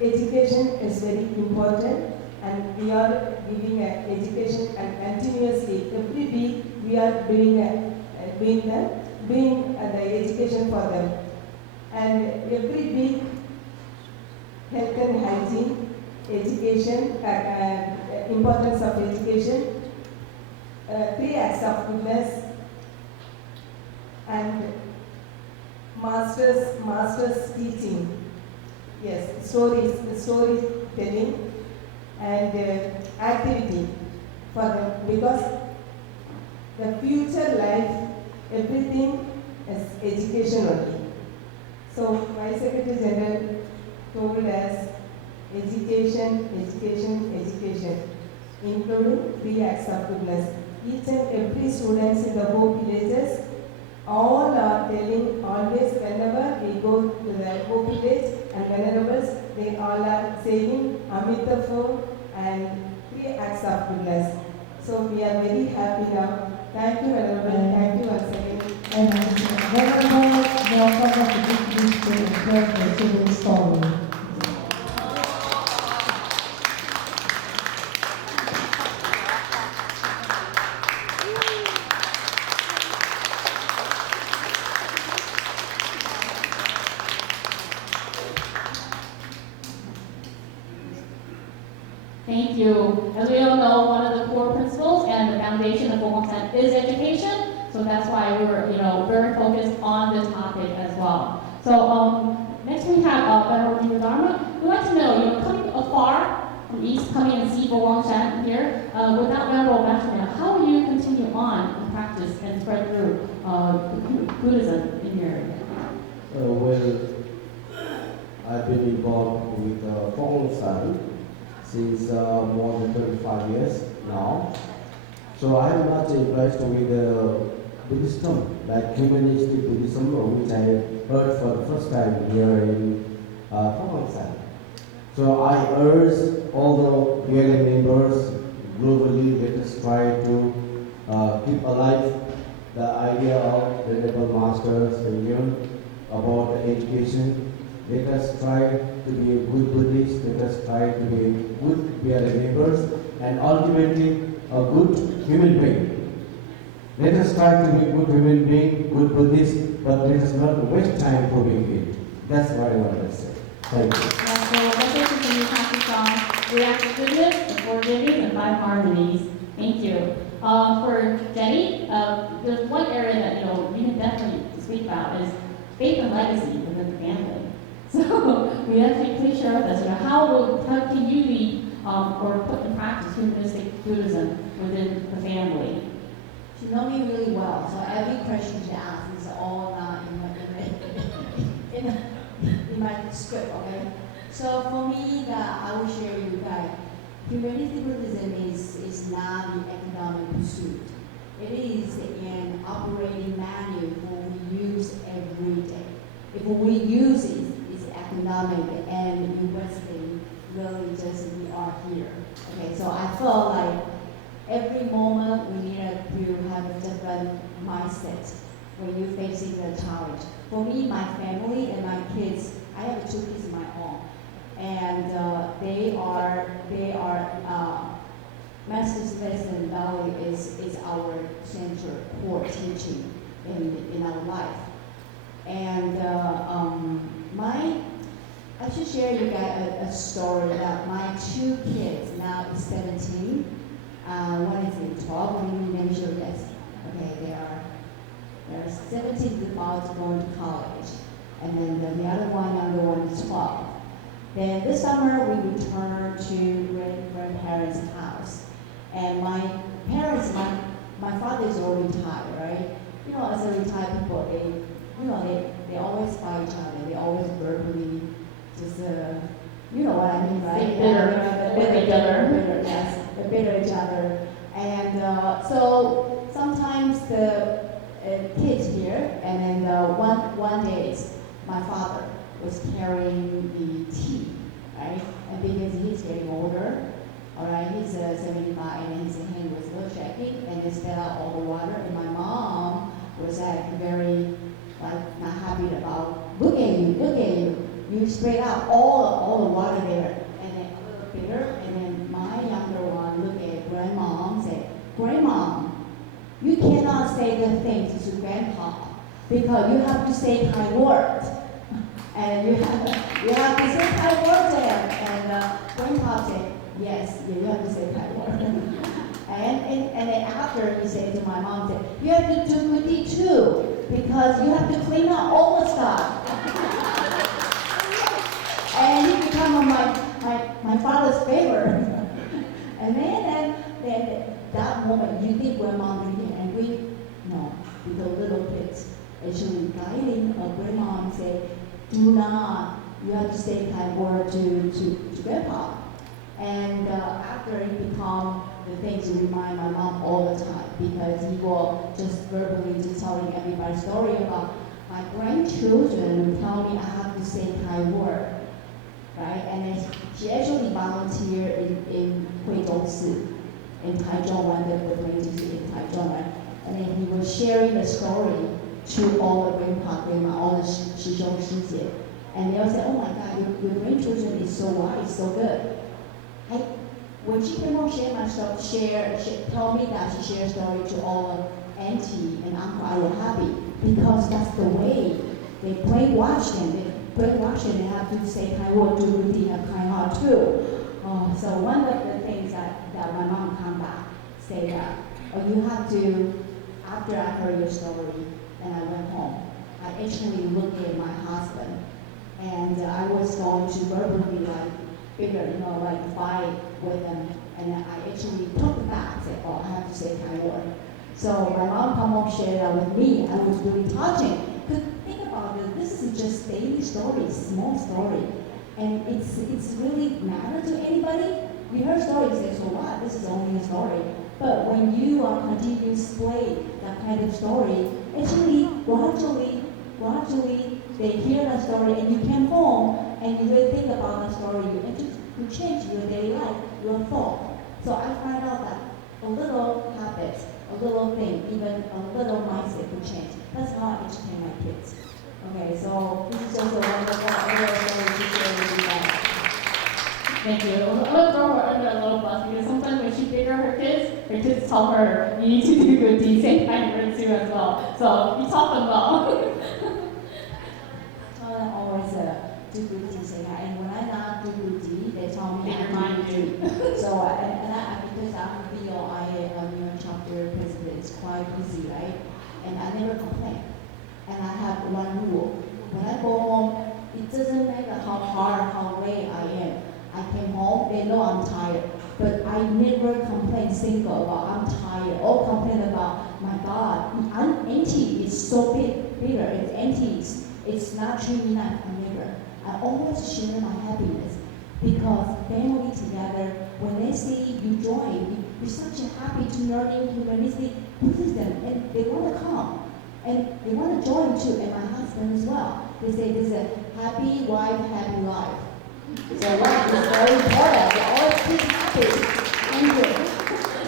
education is very important, and we are giving education and continuously every week we are doing the education for them, and every week health and hygiene, education, importance of education, 3 acts of goodness, and masters teaching, yes, story telling, and activity for them, because the future life, everything is education only. So Vice Secretary General told us education, including 3 acts of goodness. Each and every students in the Hope villages, all are telling always whenever we go to the Hope village and venerables, they all are saying Amitabha and 3 acts of goodness. So we are very happy now. Thank you, Venerable. Thank you once again. And Venerable, welcome to the children's story. Thank you. As we all know, one of the core principles and the foundation of佛光山 is education. So that's why we're, very focused on this topic as well. So next we have Venerable Dharma. We'd like to know, coming afar from East, coming and see佛光山here, without Venerable Master, how will you continue on in practice and spread through Buddhism in your area? Well, I've been involved with佛光山since more than 25 years now. So I am much impressed with Buddhism, like humanistic Buddhism, which I heard for the first time here in佛光山. So I urge all the yoga members globally, let us try to keep alive the idea of the Venerable Master's union about the education. Let us try to be a good Buddhist, let us try to be good yoga members, and ultimately a good human being. Let us try to be good human being, good Buddhist, but let us not waste time for being it. That's what I want to say. Thank you. So let's continue practice on reactive goodness, and forgiving, and five harmonies. Thank you. For Jenny, there's one area that you can definitely speak about is faith and legacy within the family. So we actually please share with us, how can you lead or put in practice humanistic Buddhism within the family? She knows me really well, so every question she asks is all in my script, okay? So for me, I will share with you guys, humanistic Buddhism is not the economic pursuit. It is an operating manual we use every day. If we use it, it's economic and investing, really just we are here. Okay, so I feel like every moment we need to have a different mindset when you're facing the challenge. For me, my family and my kids, I have 2 kids of my own, and they are Master's lesson value is our central core teaching in our life. And I should share you guys a story that my 2 kids now is 17. One is in 12, one let me show you guys. Okay, they're 17 about to go to college. And then the other one, younger one is 12. Then this summer we returned to grandparents' house. And my parents, my father is already retired, right? As a retired people, they always fight each other. They always verbally just, you know what I mean, right? Bitter each other. Yes, they bitter each other. And so sometimes the kids here, and then one day my father was carrying the tea, right? And because he's getting older, all right, he's 75, and his hand was a little shaky, and he spilled out all the water. And my mom was very not happy about, look at you, you sprayed out all the water there, and then a little bitter. And then my younger one looked at grandma and said, "Grandma, you cannot say the things to grandpa because you have to say Thai words, and you have to say Thai words there." And grandpa said, "Yes, you have to say Thai words." and then after he said to my mom, said, "You have to do goodie too because you have to clean up all the stuff." And he became my father's favorite. And then that moment, you think grandma being angry? No, because little kids actually guiding grandma and say, "Do not, you have to say Thai word to grandpa." And after it become the thing to remind my mom all the time, because he will just verbally just telling everybody story about my grandchildren tell me I have to say Thai word, right? And then she actually volunteered in Huizhongsi, in Taichung, one of the places in Taichung, right? And then he was sharing the story to all the grandpa, grandma, all the Shizhong Shijie. And they all said, "Oh my God, your grandchildren is so wise, so good." When she came home, share my story, tell me that she shared story to all auntie and uncle, I was happy because that's the way they brainwash them. They have to say Thai word, do good, have kind heart too. So one of the that my mom come back, say that, oh, you have to, after I heard your story, and I went home, I actually looked at my husband, and I was going to verbally like bigger, like fight with him, and I actually took back, said, oh, I have to say kind word. So my mom come home, shared that with me. I was really touching. Because think about it, this is just daily story, small story, and it's really matter to anybody. We heard stories, say, so what? This is only a story. But when you are continue to display that kind of story, actually, gradually, they hear that story, and you come home and you really think about that story, and you change your daily life, your thought. So I find out that a little habit, a little thing, even a little mindset could change. That's how I educate my kids. Okay, so this is just a wonderful little story to share with you guys. Thank you. I'm gonna throw her under a little bus because sometimes when she figure her kids tell her you need to do good deeds and kind words too as well. So you taught them well. I always do good deeds, and when I not do good deeds, they tell me They I remind do good deeds. So because I'm the New York chapter president, it's quite busy, right? And I never complain. And I have one rule: when I go home, it doesn't matter how hard, how late I am. I came home, they know I'm tired, but I never complain single about I'm tired or complain about, my God, I'm empty, it's so bitter, it's empty, it's not treating me nice. I never. I always share my happiness because family together, when they see you join, you're such a happy to learning humanistic Buddhism, and they want to come. And they want to join too, and my husband as well. They say this is a happy wife, happy life. So that is very important. They always keep happy. Thank you.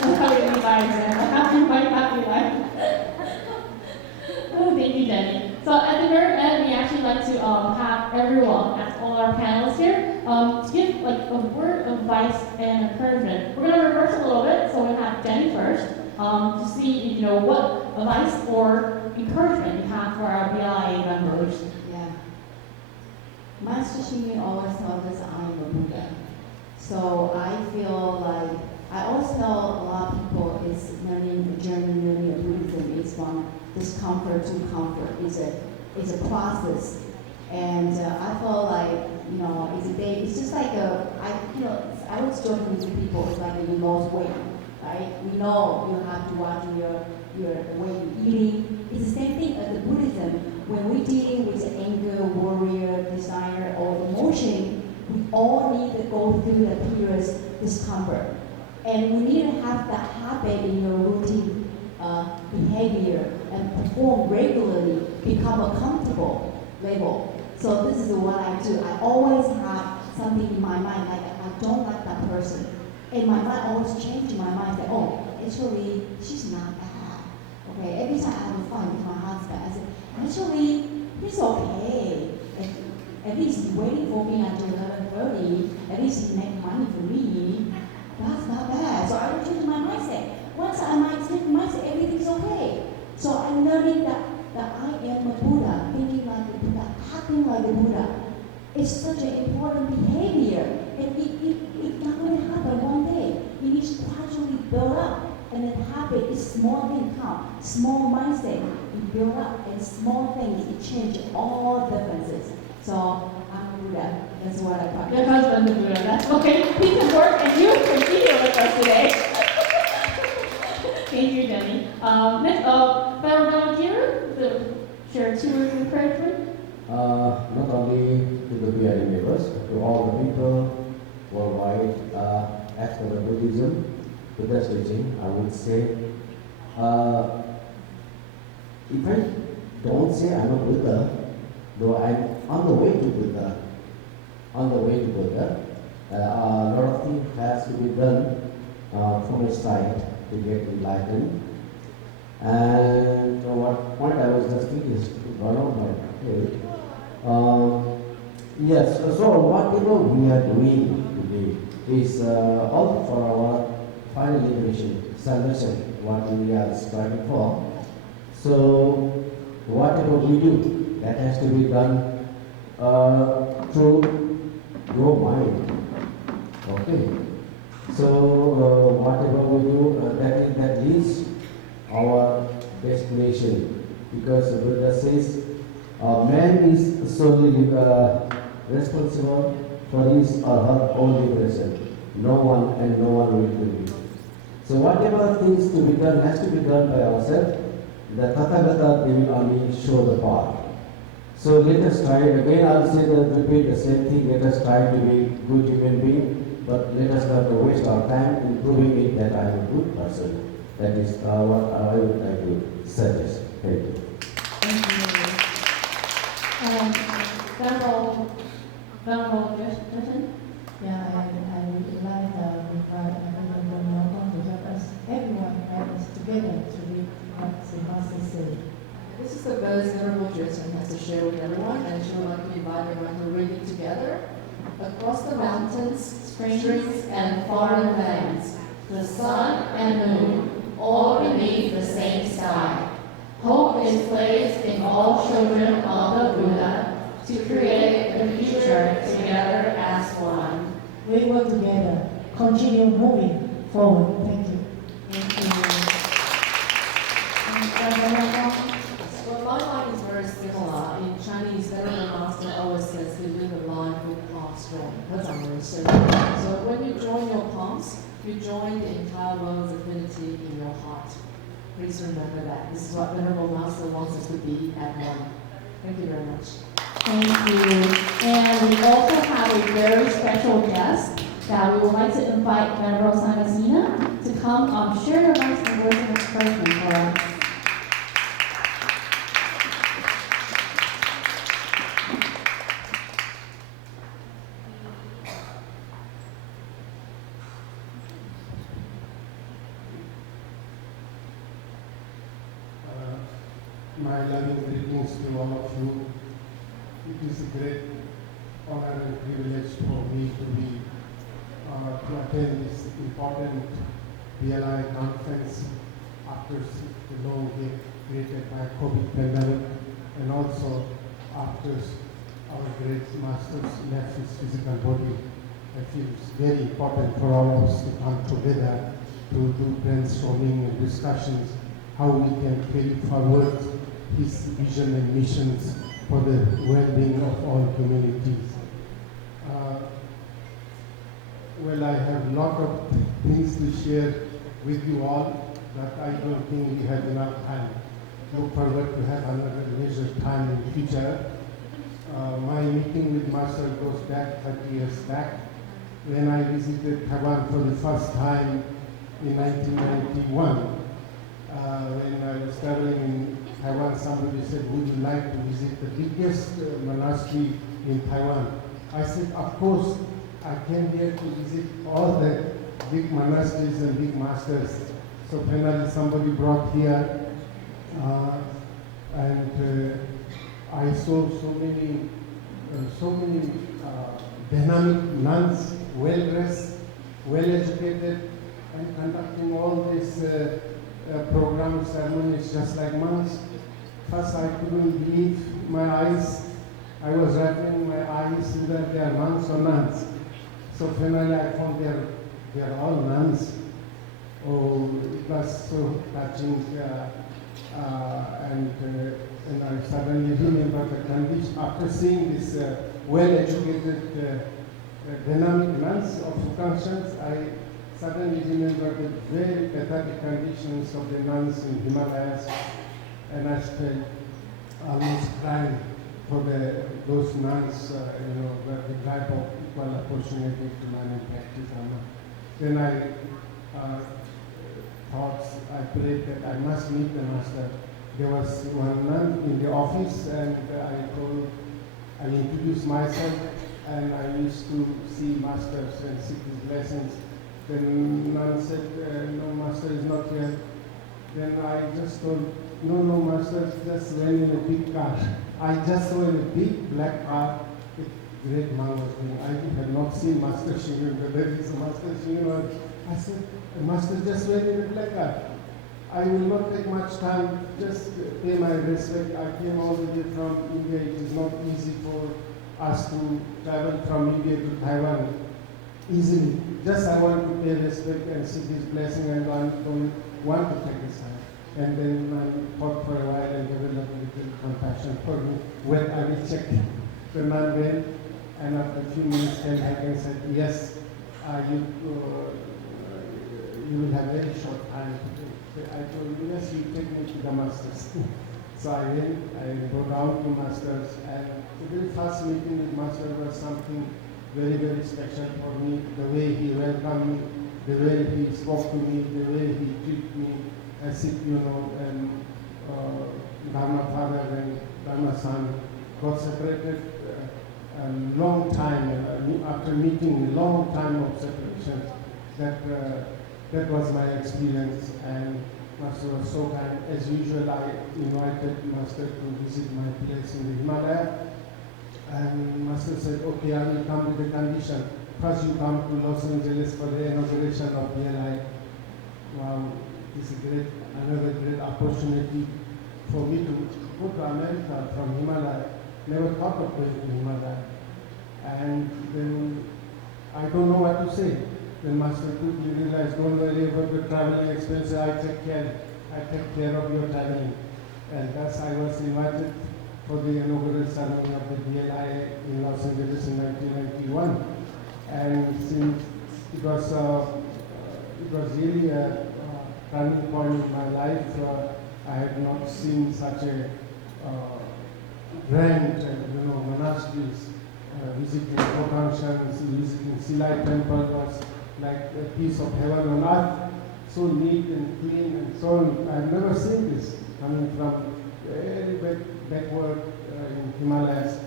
That's how we define it. Happy wife, happy life. Oh, thank you, Jenny. So at the very end, we actually like to have everyone, ask all our panelists here, to give like a word of advice and encouragement. We're going to reverse a little bit, so we have Jenny first to see, what advice or encouragement you have for our BLIA members. Yeah. Master Xing Yun always tells us I am a Buddha. So I feel like, I always tell a lot of people it's learning, the journey learning of Buddhism is from discomfort to comfort. It's a process. And I feel like, it's a day, it's just like I was joking with people, it's like you lost weight, right? We know you have to watch your way you're eating. It's the same thing as the Buddhism. When we're dealing with anger, worry, desire, or emotion, we all need to go through the periods discomfort. And we need to have that habit in your routine behavior and perform regularly, become a comfortable level. So this is what I do. I always have something in my mind, like I don't like that person. And my mind always changes my mind, say, oh, actually, she's not bad. Okay, every time I have a fight with my husband, I say, actually, he's okay. At least he's waiting for me until 11:30. At least he makes money for me. That's not bad. So I change my mindset. Once I change my mindset, everything's okay. So I'm learning that I am a Buddha, thinking like a Buddha, acting like a Buddha. It's such an important behavior. And it's not going to happen one day. It needs to gradually build up. And then habit is small thing count. Small mindset, it build up. And small things, it change all differences. So I'm a Buddha. That's what I practice. Your husband's a Buddha. That's okay. He can work and you can be here with us today. Thank you, Jenny. Next, fellow volunteer, share 2 words of encouragement. Not only to the BRE members, but to all the people worldwide, as for the Buddhism, Buddha's teaching, I would say, if I don't say I'm a Buddha, though I'm on the way to Buddha, a lot of things has to be done from his side to get enlightened. And what point I was just thinking is gone out my head. Yes, so whatever we are doing today is all for our final liberation, salvation, what we are striving for. So whatever we do, that has to be done through your mind. Okay. So whatever we do, that leads our destination. Because Buddha says, man is solely responsible for his or her own liberation. No one and no one will do it. So whatever things to be done has to be done by ourselves. The Tathagata, they will only show the path. So let us try, again I'll say that, repeat the same thing, let us try to be good human being, but let us not waste our time in proving it that I am a good person. That is what I would like to suggest. Thank you. Thank you. Venerable Justin? Yeah, I would like Venerable Nyong'ong to help us, everyone help us together to read what the Master said. This is the verse Venerable Justin has to share with everyone, and she would like to invite everyone to read it together. Across the mountains, streams, and foreign lands, the sun and moon, all beneath the same sky. Hope is placed in all children of the Buddha to create the future together as one. We work together, continue moving forward. Thank you. Well, my line is very similar. In Chinese, Venerable Master always says to live a life with palms joined. That's our very similar. So when you join your palms, you join the entire world's affinity in your heart. Please remember that. This is what Venerable Master wants us to be at one. Thank you very much. Thank you. And we also have a very special guest that we would like to invite Venerable Sangasina to come share your advice and words of encouragement for us. My loving greetings to all of you. It is a great honor and privilege for me to attend this important BLI conference after the long gap created by COVID pandemic, and also after our great masters left his physical body. I feel it's very important for all of us to come together to do brainstorming and discussions how we can carry forward his vision and missions for the well-being of all communities. Well, I have a lot of things to share with you all, but I don't think we have enough time. Look forward to have another leisure time in the future. My meeting with Master goes back 30 years back when I visited Taiwan for the first time in 1991. When I was traveling in Taiwan, somebody said, would you like to visit the biggest monastery in Taiwan? I said, of course, I came here to visit all the big monasteries and big masters. So finally somebody brought here, and I saw so many dynamic nuns, well-dressed, well-educated, and conducting all these programs, ceremonies just like monks. First I couldn't believe my eyes. I was wrapping my eyes whether they are monks or nuns. So finally I found they are all nuns. Oh, it was so touching, and I suddenly remember the condition. After seeing this well-educated, dynamic nuns of functions, I suddenly remember the very pathetic conditions of the nuns in Himalayas, and I felt almost crying for those nuns, the type of equal opportunity to learn and practice Dharma. Then I thought, I prayed that I must meet the Master. There was one nun in the office, and I introduced myself, and I used to see Masters and seek his blessings. Then nun said, no, Master is not here. Then I just told, no, Master just went in a big car. I just saw in a big black car with great monk was there. I had not seen Master Shingon, but there is a Master Shingon. I said, Master just went in a black car. I will not take much time, just pay my respect. I came all the way from India. It is not easy for us to travel from India to Taiwan. easily. Just I want to pay respect and seek his blessing and don't want to take his hand. And then I thought for a while and developed a little compassion for me when I rejected him. The man went and after a few minutes came back and said, yes, you will have very short time today. So I told him, yes, you take me to the masters. So I went, I go down to masters, and the very first meeting with master was something very, very special for me. The way he welcomed me, the way he spoke to me, the way he treated me as if, Dharma father and Dharma son got separated a long time, after meeting a long time of separation. That was my experience, and Master was so kind. As usual, I invited Master to visit my place in the Himalaya, and Master said, okay, I will come with a condition. First you come to Los Angeles for the inauguration of BLI. Wow, this is another great opportunity for me to go to America from Himalaya. Never thought of going to Himalaya. And then I don't know what to say. Then Master quickly realized, don't worry about the traveling expenses, I take care of your traveling. And thus I was invited for the inaugural ceremony of the BLI in Los Angeles in 1991. And since it was really a turning point in my life, I had not seen such a grand, monasteries, visiting Kodanshan, visiting Silai temple was like a piece of heaven on earth, so neat and clean and so on. I've never seen this coming from very backward in Himalayas.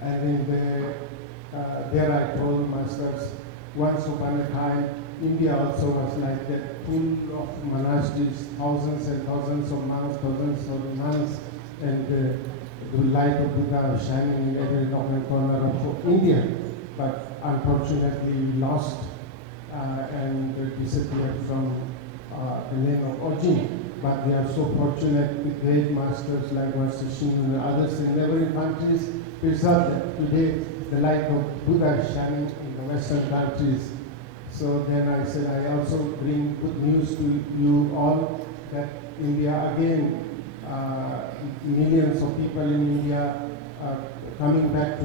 And there I told masters, once upon a time, India also was like that, full of monasteries, thousands and thousands of monks, thousands of nuns, and the light of Buddha was shining in every nook and corner of India. But unfortunately lost and disappeared from the name of origin. But we are so fortunate with great masters like Master Shingu and others in neighboring countries preserved that. Today the light of Buddha is shining in the Western countries. So then I said I also bring good news to you all that India again, millions of people in India are coming back to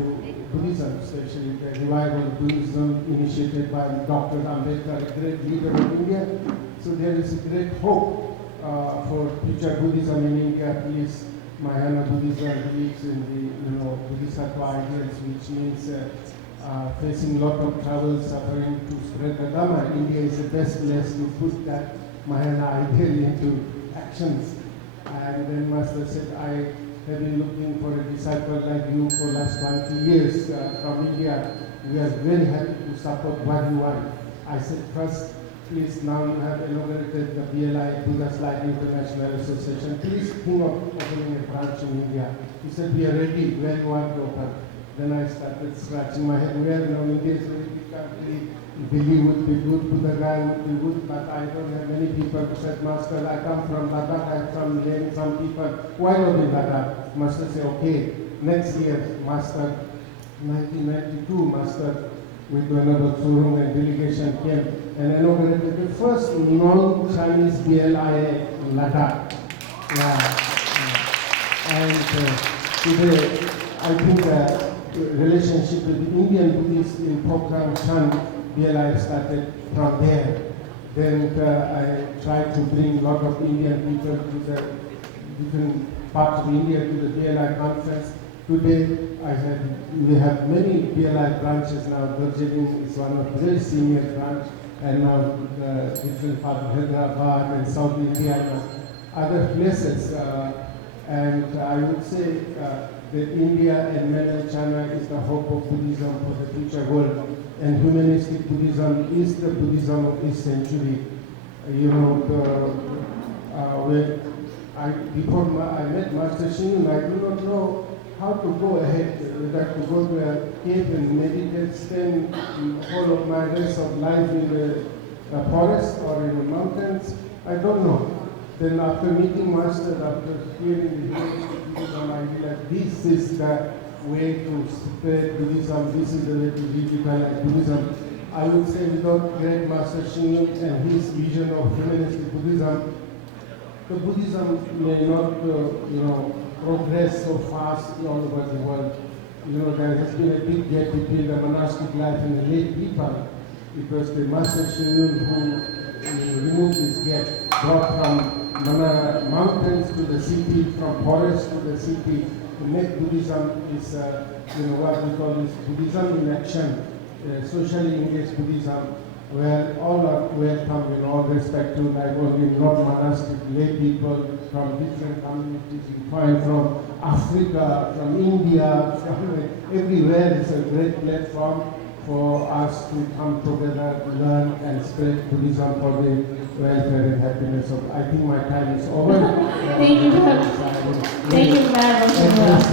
Buddhism, especially the revival of Buddhism initiated by Dr. Ambedkar, a great leader of India. So there is a great hope for future Buddhism in India. At least Mahayana Buddhism believes in the Bodhisattva ideals, which means facing a lot of trouble, suffering to spread the Dhamma. India is the best place to put that Mahayana ideal into actions. And then Master said, I have been looking for a disciple like you for the last 20 years from India. We are very happy to support what you want. I said, first, please, now you have inaugurated the BLI, Buddha's Light International Association. Please think of opening a branch in India. He said, we are ready, where you want to open. Then I started scratching my head, where now India is a very big country. Delhi would be good, Buddha would be good, but I don't have many people who said, Master, I come from Ladakh, I come from some people. Why not in Ladakh? Master said, okay, next year, Master, 1992, Master, with Venerable Surung and delegation came and inaugurated the first non-Chinese BLIA in Ladakh. And today, I think the relationship with the Indian Buddhists in Pokhran Chan BLI started from there. Then I tried to bring a lot of Indian people to the different parts of India to the BLI conference. Today we have many BLI branches now. Darjeeling is one of the very senior branch, and now the different parts of Hyderabad and South India and other places. And I would say that India and mainland China is the hope of Buddhism for the future world. And humanistic Buddhism is the Buddhism of this century. Before I met Master Shingun, I do not know how to go ahead, whether to go to a cave and meditate, spend all of my rest of life in the forest or in the mountains. I don't know. Then after meeting Master, after hearing the Buddhism, I realized this is the way to spread Buddhism. This is the way to revitalize Buddhism. I would say without great Master Xing Yun and his vision of humanistic Buddhism, the Buddhism may not, progress so fast all over the world. There has been a big gap between the monastic life and the lay people. It was the Master Xing Yun who removed this gap, brought from mountains to the city, from forest to the city, to make Buddhism is, what we call is Buddhism in action, socially engaged Buddhism, where all are welcome in all respect to, like only not monastic lay people from different communities you find from Africa, from India, from everywhere. It's a great platform for us to come together, learn and spread Buddhism for the welfare and happiness of. I think my time is over. Thank you. Thank you very much.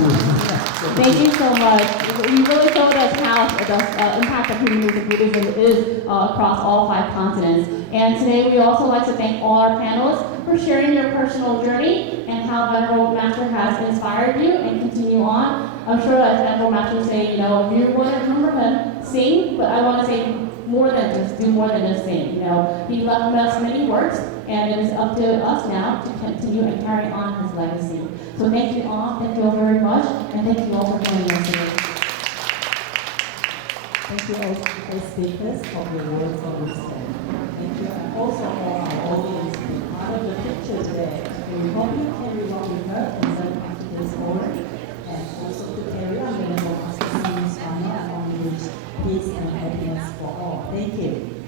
Thank you so much. You really showed us how the impact of humanism Buddhism is across all 5 continents. And today we also like to thank all our panelists for sharing your personal journey and how Venerable Master has inspired you and continue on. I'm sure as Venerable Master would say, if you want to remember him, sing, but I want to say more than just do more than just sing. He left us many works, and it is up to us now to continue and carry on his legacy. So thank you all very much, and thank you all for joining us today. Thank you all the speakers for your words of wisdom. Thank you, and also for our audience to be part of the picture today. We hope you carry what we heard and learn after this forum, and also to carry on Venerable Master Xing Yun's final and on which peace and happiness for all. Thank you.